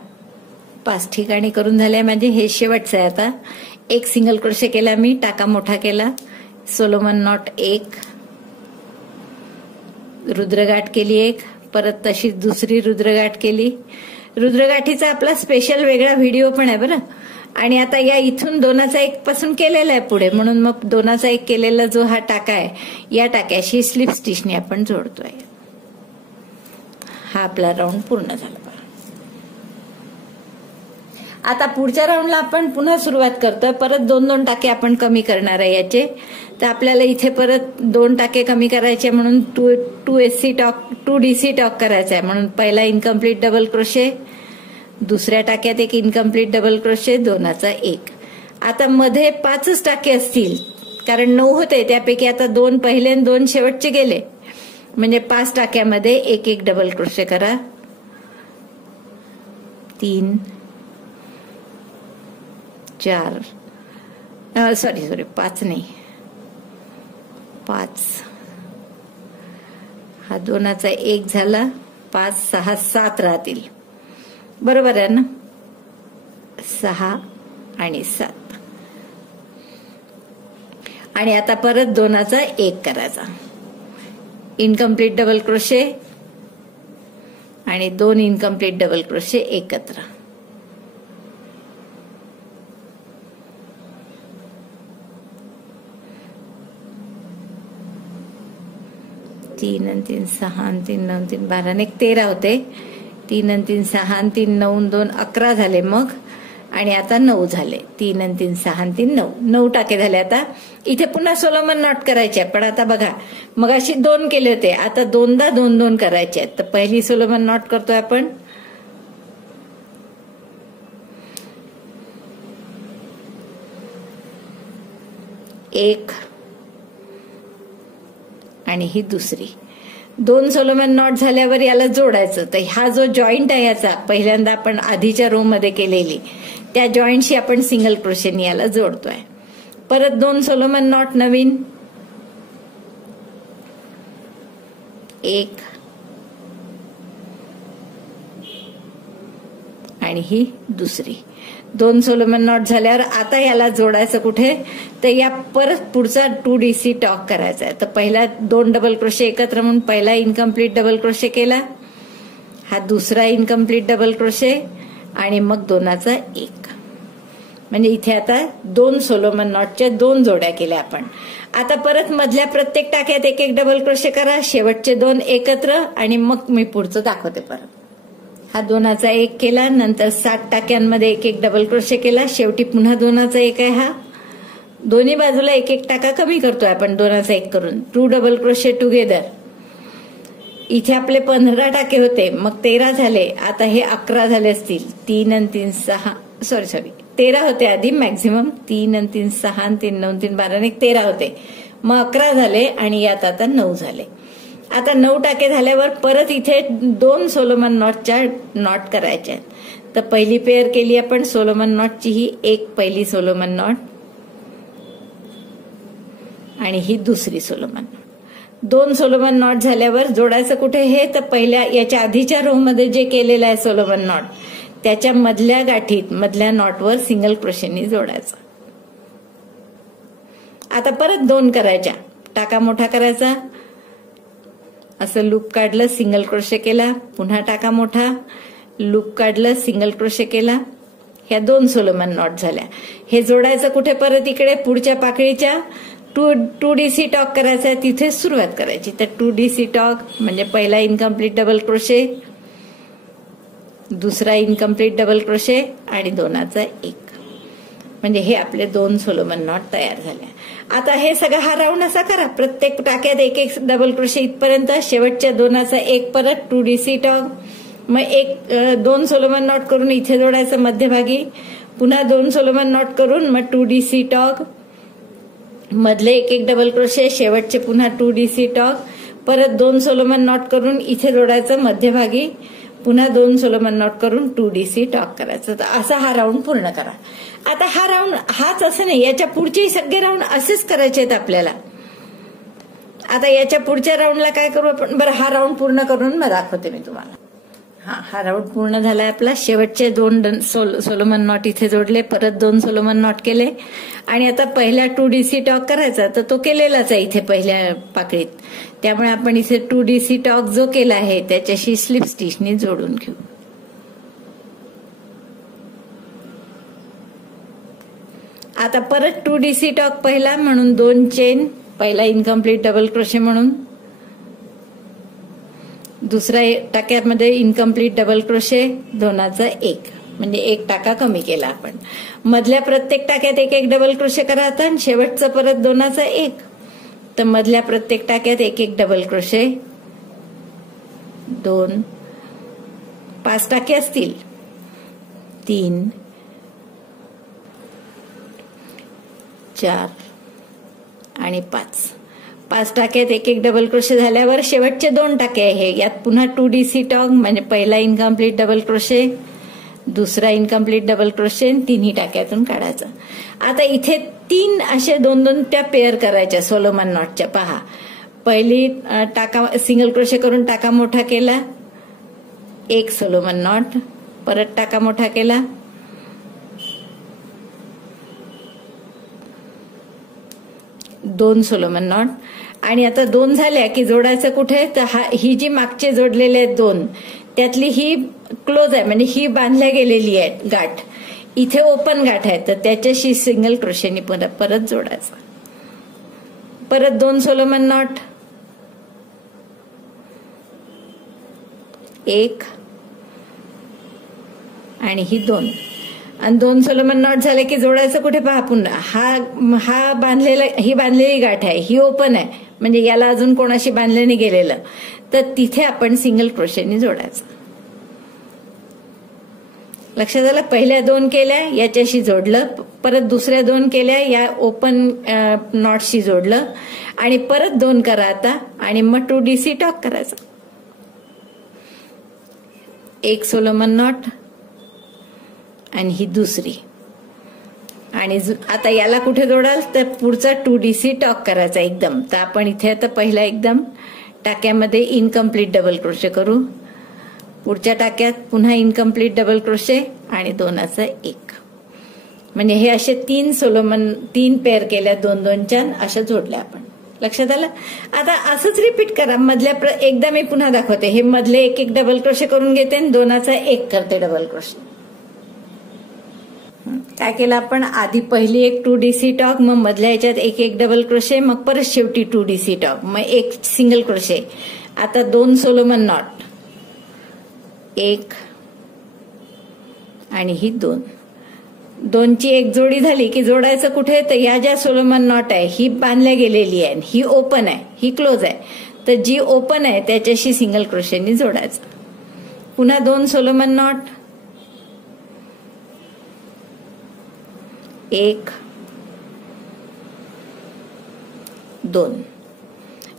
5 ठिकाणी करून झाले माझे. हे शेवटचं आहे. आता 1 सिंगल क्रोशे केला मी, टाका मोठा केला, सोलोमन नॉट 1, रुद्रगाठ केली 1, परत तशीच दुसरी रुद्रगाठ केली. रुद्रगाठीचा आपला स्पेशल वेगळा व्हिडिओ पण आहे बरं. आणि आता या इथून 2चा 1 पासून केलेला आहे पुढे, म्हणून मग 2चा 1 केलेला जो हा टाका आहे या टाक्याशी स्लिप स्टिचने आपण जोडतोय. हा आपला राऊंड पूर्ण झाला. आता पुढच्या राऊंडला आपण पुन्हा सुरुवात करतोय. परत 2 टाके आपण कमी करणार आहे याचे. तर आपल्याला इथे परत 2 टाके कमी करायचे म्हणून 2 DC टॉक करायचा आहे. म्हणून पहिला इनकम्प्लीट डबल क्रोशे, दुसऱ्या टाक्यात एक इनकम्प्लीट डबल क्रोशे, 2चा 1. आता मध्ये 5च टाके असतील कारण 9 होते, त्यापैकी आता 2 पहिले आणि 2 शेवटचे गेले, म्हणजे 5 टाक्यामध्ये एक एक डबल क्रोशे करा. 3 4 सॉरी 5 नाही 5. हा 2चा 1 झाला. 5 6 7 राहतील, बरोबर आहे ना. 6 आणि 7. आणि आता परत 2चा 1 करायचा. इनकम्प्लीट डबल क्रोशे आणि 2 इनकम्प्लीट डबल क्रोशे एकत्र. 3 आणि 3 6 आणि 3 9 3 12 आणि 13 होते. 3 आणि 3 6 आणि 3 9 2 11 झाले मग. आणि आता 9 झाले. 3 आणि 3 6 आणि 3 9 टाके झाले. आता इथे पुन्हा सोलोमन नॉट करायचे, पण आता बघा मग अशी 2 केले होते, आता 2दा 2 2 करायचे आहेत. तर पहिली सोलोमन नॉट करतोय आपण. एक आणि ही दुसरी. 2 सोलोमन नॉट झाल्यावर याला जोडायचं. तर हा जो जॉईंट आहे याचा पहिल्यांदा आपण आधीच्या रो मध्ये केलेली त्या जॉईंटशी आपण सिंगल क्रोशेने याला जोडतोय. परत 2 सोलोमन नॉट नवीन. 1 आणि ही दुसरी. 2 सोलोमन नॉट झाल्यावर आता याला जोडायचं कुठे, तर या परत पुढचा 2 DC टॉक करायचा आहे. तर पहिला 2 डबल क्रोशे एकत्र म्हणून पहिला इनकम्प्लीट डबल क्रोशे केला, हा दुसरा इनकम्प्लीट डबल क्रोशे आणि मग 2चा 1. म्हणजे इथे आता 2 सोलोमन नॉटच्या 2 जोड्या केल्या आपण. आता परत मधल्या प्रत्येक टाक्यात एक एक डबल क्रोशे करा, शेवटचे 2 एकत्र आणि मग मी पुढचं दाखवते. परत हा 2चा 1 केला, नंतर 7 टाक्यांमध्ये एक एक डबल क्रोशे केला, शेवटी पुन्हा 2चा 1 आहे. हा दोन्ही बाजूला एक एक टाका कमी करतोय आपण 2चा 1 करून. 2 डबल क्रोशे टुगेदर. इथे आपले 15 टाके होते, मग 13 झाले. आता हे 11 झाले असतील. 3 आणि 3 6 सॉरी 13 होते आधी मॅक्झिमम. 3 आणि 3 6 आणि 3 9 3 12 आणि 13 होते, मग 11 झाले आणि यात आता 9 झाले. आता 9 टाके झाल्यावर परत इथे 2 सोलोमन नॉटच्या नॉट करायच्या आहेत. तर पहिली पेअर केली आपण सोलोमन नॉटची, ही एक पहिली सोलोमन नॉट आणि ही दुसरी सोलोमन नॉट. 2 सोलोमन नॉट झाल्यावर जोडायचं कुठे हे, तर पहिल्या याच्या आधीच्या रो मध्ये जे केलेलं आहे सोलोमन नॉट त्याच्या मधल्या गाठीत मधल्या नॉटवर सिंगल क्रोशेनी जोडायचं. आता परत 2 करायच्या. टाका मोठा करायचा, असं लूप काढलं, सिंगल क्रोशे केला, पुन्हा टाका मोठा, लूप काढलं, सिंगल क्रोशे केला. ह्या 2 सोलोमन नॉट झाल्या. हे जोडायचं कुठे, परत इकडे पुढच्या पाकळीच्या 2 DC टॉक करायचा, तिथे सुरुवात करायची. तर 2 DC टॉक म्हणजे पहिला इनकम्प्लीट डबल क्रोशे, दुसरा इनकम्प्लीट डबल क्रोशे आणि 2चा 1. म्हणजे हे आपले 2 सोलोमन नॉट तयार झाले. आता हे सगळं हा राऊंड असा करा, प्रत्येक टाक्यात एक एक डबल क्रोशे इथपर्यंत, शेवटच्या 2चा 1 परत 2 DC टॉक, मग 2 सोलोमन नॉट करून इथे जोडायचं मध्यभागी, पुन्हा 2 सोलोमन नॉट करून मग 2 DC टॉक, मधले एक एक डबल क्रोशे, शेवटचे पुन्हा 2 DC टॉक, परत 2 सोलोमन नॉट करून इथे जोडायचं मध्यभागी, पुन्हा 2 सोलोमन नॉट करून 2 DC टॉक करायचं. तर असा हा राऊंड पूर्ण करा. आता हा राऊंड हाच असं नाही, याच्या पुढचे सगळे राऊंड असेच करायचे आहेत आपल्याला. आता याच्या पुढच्या राऊंडला काय करू आपण, बरं हा राऊंड पूर्ण करून मग दाखवते मी तुम्हाला. हा राऊंड पूर्ण झालाय आपला. शेवटचे 2 सोलोमन नॉट इथे जोडले, परत 2 सोलोमन नॉट केले आणि आता पहिल्या 2 DC टॉक करायचा, तर तो केलेलाच आहे इथे पहिल्या पाकळीत. त्यामुळे आपण इथे 2DC टॉक जो केला आहे त्याच्याशी स्लिप स्टिचने जोडून घेऊ. आता परत 2DC टॉक पहिला म्हणून 2 चेन, पहिला इनकम्प्लीट डबल क्रोशे म्हणून, दुसऱ्या टाक्यामध्ये इनकम्प्लीट डबल क्रोशे 2चा 1 म्हणजे 1 टाका कमी केला आपण. मधल्या प्रत्येक टाक्यात 1 डबल क्रोशे करा आता, आणि शेवटचं परत 2चा 1. तर मधल्या प्रत्येक टाक्यात 1 डबल क्रोशे, 2, 5 टाके असतील, 3, 4 आणि 5 टाक्यात 1 डबल क्रोशे झाल्यावर शेवटचे 2 टाके आहे. यात पुन्हा 2DC टॉक म्हणजे पहिला इनकम्प्लीट डबल क्रोशे, दुसरा इनकम्प्लीट डबल क्रोशे, 3 टाक्यातून काढायचं. आता इथे 3 असे 2 त्या पेअर करायच्या सोलोमन नॉटच्या. पहा, पहिली टाका सिंगल क्रोशे करून टाका मोठा केला, 1 सोलोमन नॉट, परत टाका मोठा केला, 2 सोलोमन नॉट. आणि आता 2 झाल्या की जोडायचं कुठे, तर ही जी मागचे जोडलेले आहेत 2 त्यातली ही क्लोज आहे म्हणजे ही बांधल्या गेलेली आहे गाठ, इथे ओपन गाठ आहे, तर त्याच्याशी सिंगल क्रोशेनी परत जोडायचं. परत 2 सोलोमन नॉट, 1 आणि ही 2, आणि 2 सोलोमन नॉट झाले की जोडायचं कुठे पहा पुन्हा. हा बांधलेला, ही बांधलेली गाठ आहे, ही ओपन आहे म्हणजे याला अजून कोणाशी बांधलं नाही गेलेलं, तर तिथे आपण सिंगल क्रोशेनी जोडायचं. लक्षात आलं. पहिल्या 2 केल्या याच्याशी जोडलं, परत दुसऱ्या 2 केल्या या ओपन नॉटशी जोडलं, आणि परत 2 करा आता, आणि मग 2DC टॉक करायचं. 1 सोलोमन नॉट आणि ही दुसरी, आणि आता याला कुठे जोडाल तर पुढचा 2DC टॉक करायचा एकदम. तर आपण इथे आता पहिला एकदम टाक्यामध्ये इनकम्प्लीट डबल क्रोशे करू, पुढच्या टाक्यात पुन्हा इनकम्प्लीट डबल क्रोशे आणि 2चा 1 म्हणजे हे असे 3 पेअर केल्या 2-2च्या, अशा जोडल्या आपण. लक्षात आलं. आता असंच रिपीट करा. मधल्या एकदा मी पुन्हा दाखवते. हे मधले 1 डबल क्रोशे करून घेते आणि 2चा 1 करते डबल क्रोशे. काय केलं आपण, आधी पहिली एक 2DC टॉक, मग मधल्या याच्यात 1 डबल क्रोशे, मग परत शेवटी 2DC टॉक, मग 1 सिंगल क्रोशे. आता 2 सोलोमन नॉट, 1 आणि ही 2ची 1 जोडी झाली की जोडायचं कुठे, तर या ज्या सोलोमन नॉट आहे ही बांधल्या गेलेली आहे, ही ओपन आहे, ही क्लोज आहे, तर जी ओपन आहे त्याच्याशी सिंगल क्रोशेनी जोडायचं. पुन्हा 2 सोलोमन नॉट, 1, 2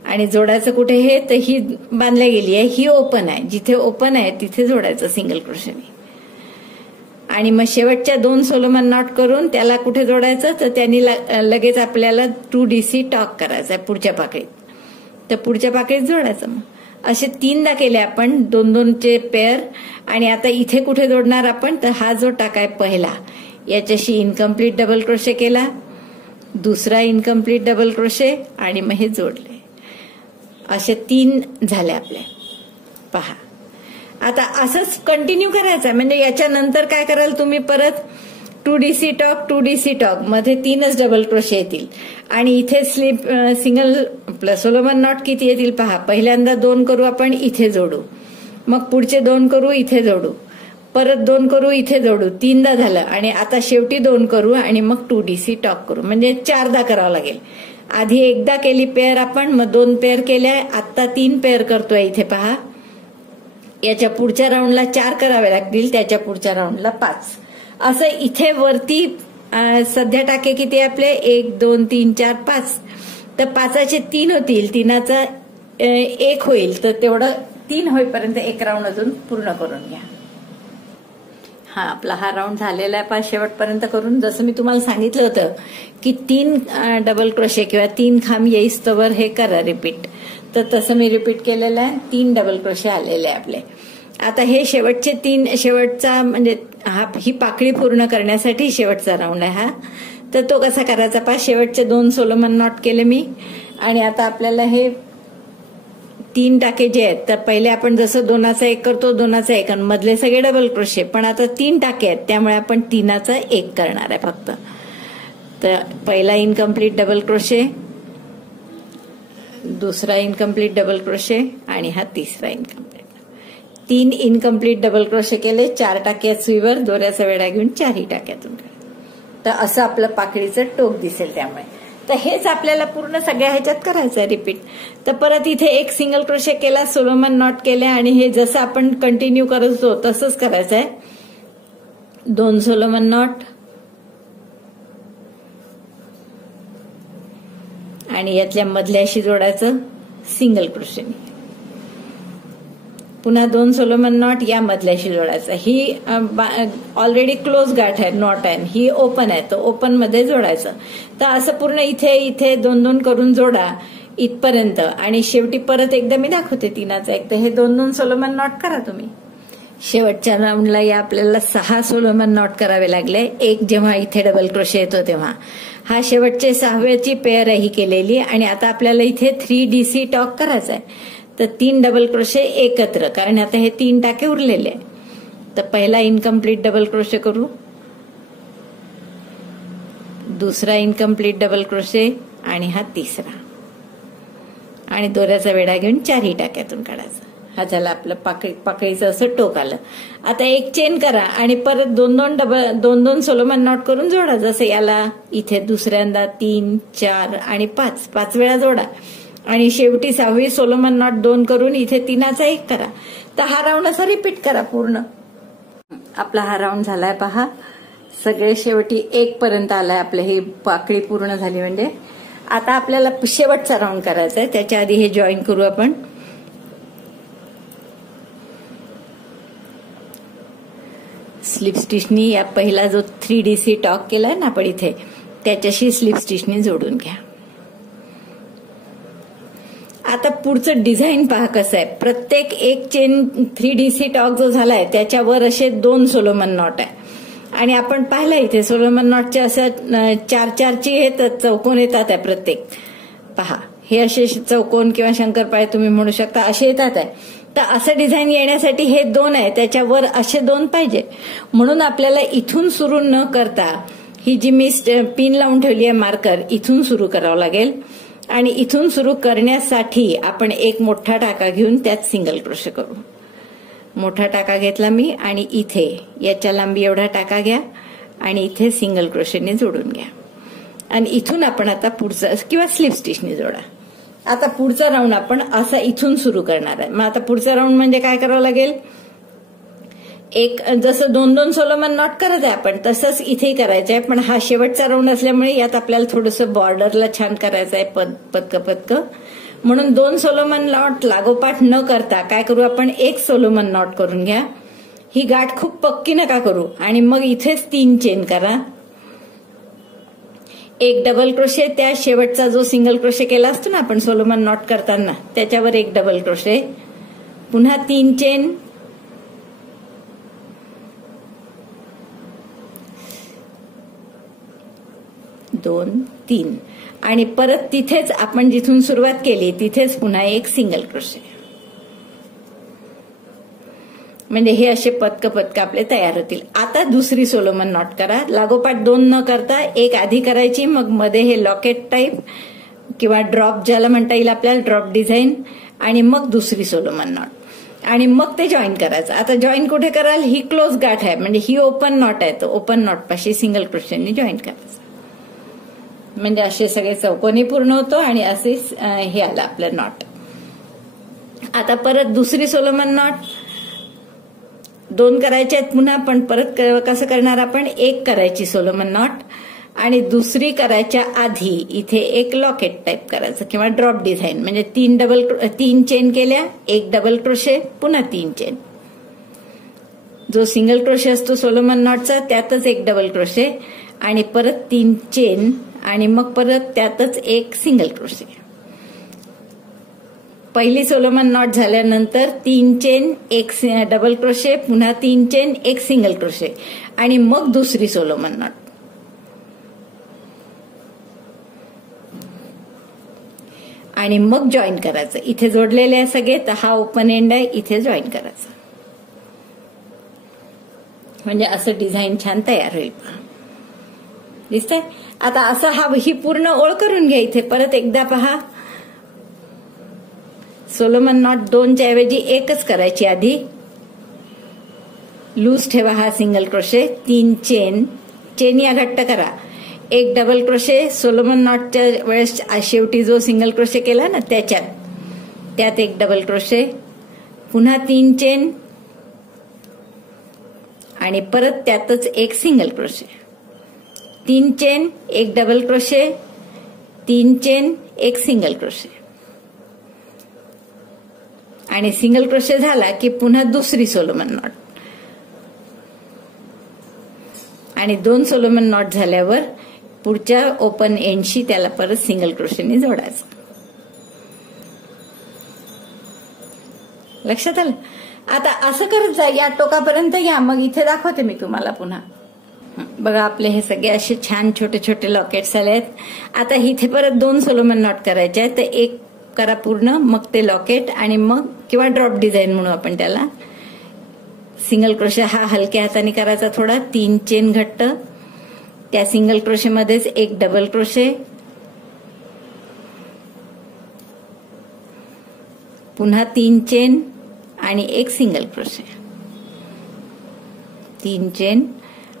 आणि जोडायचं कुठे, हे तर ही बांधल्या गेली आहे, ही ओपन आहे, जिथे ओपन आहे तिथे जोडायचं सिंगल क्रोशेनी. आणि मग शेवटच्या 2 सोलोमन नॉट करून त्याला कुठे जोडायचं, तर त्यांनी लगेच आपल्याला 2DC टॉक करायचा आहे पुढच्या पाकळीत, तर पुढच्या पाकळीत जोडायचं. मग असे 3दा केले आपण 2-2चे पेअर. आणि आता इथे कुठे जोडणार आपण, तर हा जो टाका आहे पहिला याच्याशी इनकम्प्लीट डबल क्रोशे केला, दुसरा इनकम्प्लीट डबल क्रोशे, आणि मग हे जोडले. असे 3 झाले आपले. पहा, आता असंच कंटिन्यू करायचं. म्हणजे याच्या नंतर काय कराल तुम्ही, परत 2DC टॉक मध्ये 3च डबल क्रोशे येतील, आणि इथे slip single plus Solomon not किती येतील पहा. पहिल्यांदा 2 करू आपण, इथे जोडू, मग पुढचे 2 करू, इथे जोडू, परत 2 करू, इथे जोडू, 3दा झालं, आणि आता शेवटी 2 करू आणि मग 2DC टॉक करू. म्हणजे 4दा करावं लागेल. आधी एकदा केली पेअर आपण, मग 2 पेअर केल्या, आता 3 पेअर करतोय इथे पहा. याच्या पुढच्या राऊंडला 4 करावे लागतील, त्याच्या पुढच्या राऊंडला 5. असं इथे वरती सध्या टाके किती आपले, 1, 2, 3, 4, 5, तर 5चे 3 होतील, 3चा 1 होईल, तर तेवढं 3 होईपर्यंत 1 राऊंड अजून पूर्ण करून घ्या. हा आपला हा राऊंड झालेला आहे. 5 शेवटपर्यंत करून, जसं मी तुम्हाला सांगितलं होतं की 3 डबल क्रोशे किंवा 3 खांब येईस्तोवर हे करा रिपीट, तर तसं मी रिपीट केलेलं आहे. 3 डबल क्रोशे आलेले आहे आपले. आता हे शेवटचा म्हणजे ही पाकळी पूर्ण करण्यासाठी शेवटचा राऊंड आहे हा. तर तो कसा करायचा पहा. शेवटचे 2 सोलोमन नॉट केले मी, आणि आता आपल्याला हे 3 टाके जे आहेत तर पहिले आपण जसं 2चा 1 करतो 2चा 1 आणि मधले सगळे डबल क्रोशे, पण आता 3 टाके आहेत त्यामुळे आपण 3चा 1 करणार आहे फक्त. तर पहिला इनकम्प्लीट डबल क्रोशे, दुसरा इनकम्प्लीट डबल क्रोशे आणि हा तिसरा इनकम्प्लीट. 3 इनकम्प्लीट डबल क्रोशे केले, 4 टाके सुईवर, दोऱ्याचा वेढा घेऊन 4ही टाक्यातून तर असं आपलं पाकळीचं टोक दिसेल. त्यामुळे तर हेच आपल्याला पूर्ण सगळ्या ह्याच्यात करायचं आहे रिपीट. तर परत इथे एक सिंगल क्रोशे केला, सोलोमन नॉट केले आणि हे जसं आपण कंटिन्यू करत होतो तसंच करायचं आहे. 2 सोलोमन नॉट आणि यातल्या मधल्याशी जोडायचं सिंगल क्रोशेने. पुन्हा 2 सोलोमन नॉट या मधल्याशी जोडायचं. ही ऑलरेडी क्लोज गाठ आहे, नॉट आहे, ही ओपन आहे, तर ओपन मध्ये जोडायचं. तर असं पूर्ण इथे इथे 2-2 करून जोडा इथपर्यंत आणि शेवटी परत एकदा मी दाखवते 3चा 1. तर हे 2-2 सोलोमन नॉट करा तुम्ही. शेवटच्या राऊंडला या आपल्याला 6 सोलोमन नॉट करावे लागले. एक जेव्हा इथे डबल क्रोशे येतो तेव्हा हा शेवटचे 6व्याची पेअर आहे ही केलेली. आणि आता आपल्याला इथे 3DC टॉक करायचा आहे. तर 3 डबल क्रोशे एकत्र, कारण आता हे 3 टाके उरलेले. तर पहिला इनकम्प्लीट डबल क्रोशे करू, दुसरा इनकम्प्लीट डबल क्रोशे आणि हा तिसरा, आणि दोऱ्याचा वेढा घेऊन 4ही टाक्यातून काढायचा. हा झाला आपलं पाकळीचं असं टोक आलं. आता एक चेन करा आणि परत 2-2 सोलोमन नॉट करून जोडा. जसं याला इथे दुसऱ्यांदा 3, 4 आणि 5 वेळा जोडा आणि शेवटी 6वी सोलोमन नॉट 2 करून इथे 3चा 1 करा. तर हा राऊंड असा रिपीट करा पूर्ण. आपला हा राऊंड झालाय पहा. सगळे शेवटी 1 पर्यंत आलाय आपलं, ही पाकळी पूर्ण झाली. म्हणजे आता आपल्याला शेवटचा राऊंड करायचा आहे. त्याच्या आधी हे जॉईन करू आपण. स्लिप स्टिचनी या पहिला जो 3DC टॉक केलाय ना आपण इथे, त्याच्याशी स्लिप स्टिचनी जोडून घ्या. आता पुढचं डिझाईन पहा कसं आहे. प्रत्येक एक चेन 3DC टॉक जो झालाय त्याच्यावर असे 2 सोलोमन नॉट आहे. आणि आपण पाहिलं इथे सोलोमन नॉटचे असं 4-4ची हे चौकोन येतात आहे प्रत्येक. पहा हे असे चौकोन किंवा शंकरपाळे तुम्ही म्हणू शकता असे येतात आहे. तर असं डिझाईन येण्यासाठी हे 2 आहे, त्याच्यावर असे 2 पाहिजे. म्हणून आपल्याला इथून सुरू न करता ही जी मी पिन लावून ठेवली आहे मार्कर, इथून सुरू करावं लागेल. आणि इथून सुरू करण्यासाठी आपण एक मोठा टाका घेऊन त्यात सिंगल क्रोशे करू. मोठा टाका घेतला मी आणि इथे याच्या लांबी एवढा टाका घ्या आणि इथे सिंगल क्रोशेने जोडून घ्या. आणि इथून आपण आता पुढचा किंवा स्लिप स्टिचने जोडा. आता पुढचा राऊंड आपण असा इथून सुरू करणार आहे. मग आता पुढचा राऊंड म्हणजे काय करावं लागेल. एक जसं 2-2 सोलोमन नॉट करत आहे आपण तसंच इथे करायचं आहे. पण हा शेवटचा राऊंड असल्यामुळे यात आपल्याला थोडंसं बॉर्डरला छान करायचं आहे, पदकं. म्हणून 2 सोलोमन नॉट लागोपाठ न करता काय करू आपण, एक सोलोमन नॉट करून घ्या. ही गाठ खूप पक्की नका करू आणि मग इथेच 3 चेन करा. एक डबल क्रोशे, त्या शेवटचा जो सिंगल क्रोशे केला असतो ना आपण सोलोमन नॉट करताना त्याच्यावर एक डबल क्रोशे, पुन्हा 3 चेन, दोन 3 आणि परत तिथेच आपण जिथून सुरुवात केली तिथेच पुन्हा एक सिंगल क्रोशे. म्हणजे हे असे पदकं आपले तयार होतील. आता दुसरी सोलोमन नॉट करा. लागोपाठ 2 न करता एक आधी करायची, मग मध्ये हे लॉकेट टाईप किंवा ड्रॉप ज्याला म्हणता येईल आपल्याला, ड्रॉप डिझाईन, आणि मग दुसरी सोलोमन नॉट आणि मग ते जॉईन करायचं. आता जॉईन कुठे कराल, ही क्लोज गाठ आहे म्हणजे ही ओपन नॉट आहे, तर ओपन नॉट पाशी सिंगल क्रोशेने जॉईन करायचं. म्हणजे असे सगळे चौकोनी पूर्ण होतो आणि असे हे आलं आपलं नॉट. आता परत दुसरी सोलोमन नॉट 2 करायचे आहेत पुन्हा, पण परत कसं करणार आपण, एक करायची सोलोमन नॉट आणि दुसरी करायच्या आधी इथे एक लॉकेट टाईप करायचं किंवा ड्रॉप डिझाईन. म्हणजे 3 चेन केल्या, एक डबल क्रोशे, पुन्हा 3 चेन. जो सिंगल क्रोशे असतो सोलोमन नॉटचा त्यातच एक डबल क्रोशे आणि परत 3 चेन आणि मग परत त्यातच एक सिंगल क्रोशे. पहिली सोलोमन नॉट झाल्यानंतर 3 चेन, एक डबल क्रोशे, पुन्हा 3 चेन, एक सिंगल क्रोशे आणि मग दुसरी सोलोमन नॉट. आणि मग जॉईन करायचं. इथे जोडलेले आहे सगळे, तर हा ओपन एंड आहे, इथे जॉईन करायचं. म्हणजे असं डिझाईन छान तयार होईल. दिसतंय? आता असं ही पूर्ण ओळ करून घ्या. इथे परत एकदा पहा, सोलोमन नॉट 2च्या ऐवजी 1च करायची. आधी लूज ठेवा हा सिंगल क्रोशे, 3 चेन या घट्ट करा, 1 डबल क्रोशे. सोलोमन नॉटच्या वेळेस शेवटी जो सिंगल क्रोशे केला ना त्यात 1 डबल क्रोशे, पुन्हा 3 चेन आणि परत त्यातच 1 single crochet. 3 chain, 1 double crochet, 3 chain, 1 single crochet. आणि सिंगल क्रोशे झाला की पुन्हा दुसरी सोलोमन नॉट आणि 2 सोलोमन नॉट झाल्यावर पुढच्या ओपन एंडशी त्याला परत सिंगल क्रोशेने जोडायचं. लक्षात आलं? आता असं करत जा, या टोकापर्यंत या, मग इथे दाखवते मी तुम्हाला पुन्हा. बघा आपले हे सगळे असे छान छोटे छोटे लॉकेट्स आले आहेत. आता इथे परत 2 सोलोमन नॉट करायचे आहेत, तर 1 करा पूर्ण, मग ते लॉकेट आणि मग किंवा ड्रॉप डिझाईन म्हणू आपण त्याला. सिंगल क्रोशे हा हलक्या हाताने करायचा थोडा, 3 चेन घट्ट, त्या सिंगल क्रोशे मध्येच 1 डबल क्रोशे, पुन्हा 3 चेन आणि 1 सिंगल क्रोशे, 3 चेन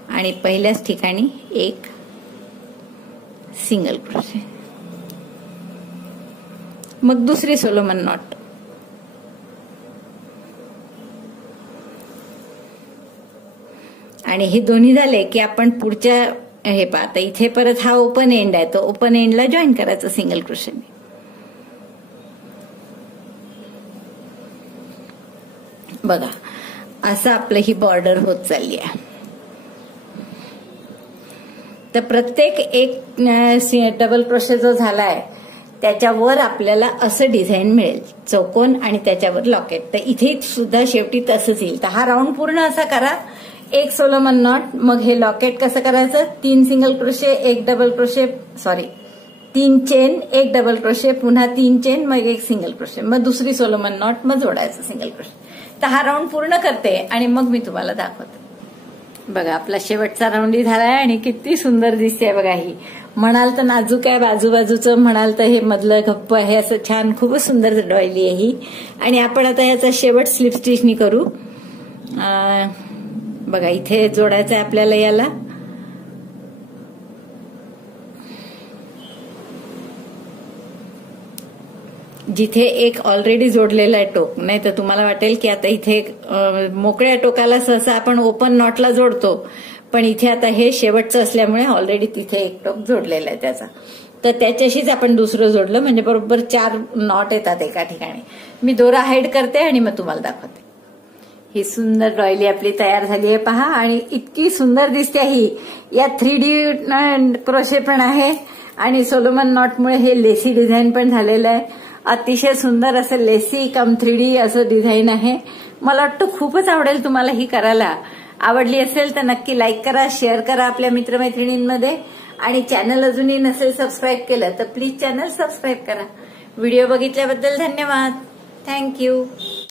आणि पहिल्याच ठिकाणी 1 सिंगल क्रोशे. मग दुसरी सोलोमन नॉट, आणि हे दोन्ही झाले की आपण पुढच्या हे पाहता इथे परत हा ओपन एंड आहे, तो ओपन एंडला जॉईन करायचं सिंगल क्रोशेने. बघा असं आपलं ही बॉर्डर होत चालली आहे. तर प्रत्येक 1 डबल क्रोशे जो झालाय त्याच्यावर आपल्याला असं डिझाईन मिळेल, चौकोन आणि त्याच्यावर लॉकेट. तर इथे सुद्धा शेवटी तसंच येईल. तर हा राऊंड पूर्ण असा करा, 1 सोलोमन नॉट, मग हे लॉकेट कसं करायचं, 3 single crochet, 1 double crochet, 3 chain, 1 double crochet, पुन्हा 3 चेन, मग 1 सिंगल क्रोशे, मग दुसरी सोलोमन नॉट, मग जोडायचं सिंगल क्रोशे. तर हा राऊंड पूर्ण करते आणि मग मी तुम्हाला दाखवते. बघा आपला शेवटचा राऊंडही झालाय आणि किती सुंदर दिसते बघा. ही म्हणाल तर नाजूक आहे, बाजूबाजूचं म्हणाल तर हे मधलं गप्प आहे, असं छान खूपच सुंदर डॉयली आहे ही. आणि आपण आता याचा शेवट स्लिप स्टिचनी करू. बघा इथे जोडायचं आहे आपल्याला याला. जिथे एक ऑलरेडी जोडलेला आहे टोक, नाही तर तुम्हाला वाटेल की आता इथे मोकळ्या टोकाला सहसा आपण ओपन नॉटला जोडतो, पण इथे आता हे शेवटचं असल्यामुळे ऑलरेडी तिथे एक टोक जोडलेला आहे त्याचा. तर त्याच्याशीच आपण दुसरं जोडलं म्हणजे बरोबर 4 नॉट येतात एका ठिकाणी. मी दोरा हाईड करते आणि मग तुम्हाला दाखवते. ही सुंदर डॉयली आपली तयार झाली आहे पहा, आणि इतकी सुंदर दिसते ही. या 3D क्रोशे पण आहे आणि सोलोमन नॉटमुळे हे लेसी डिझाईन पण झालेलं आहे. अतिशय सुंदर असं लेसी कम 3D असं डिझाईन आहे. मला वाटतं खूपच आवडेल तुम्हाला ही करायला. आवडली असेल तर नक्की लाईक करा, शेअर करा आपल्या मित्रमैत्रिणींमध्ये, आणि चॅनल अजूनही नसेल सबस्क्राईब केलं तर प्लीज चॅनल सबस्क्राईब करा. व्हिडिओ बघितल्याबद्दल धन्यवाद. थँक्यू.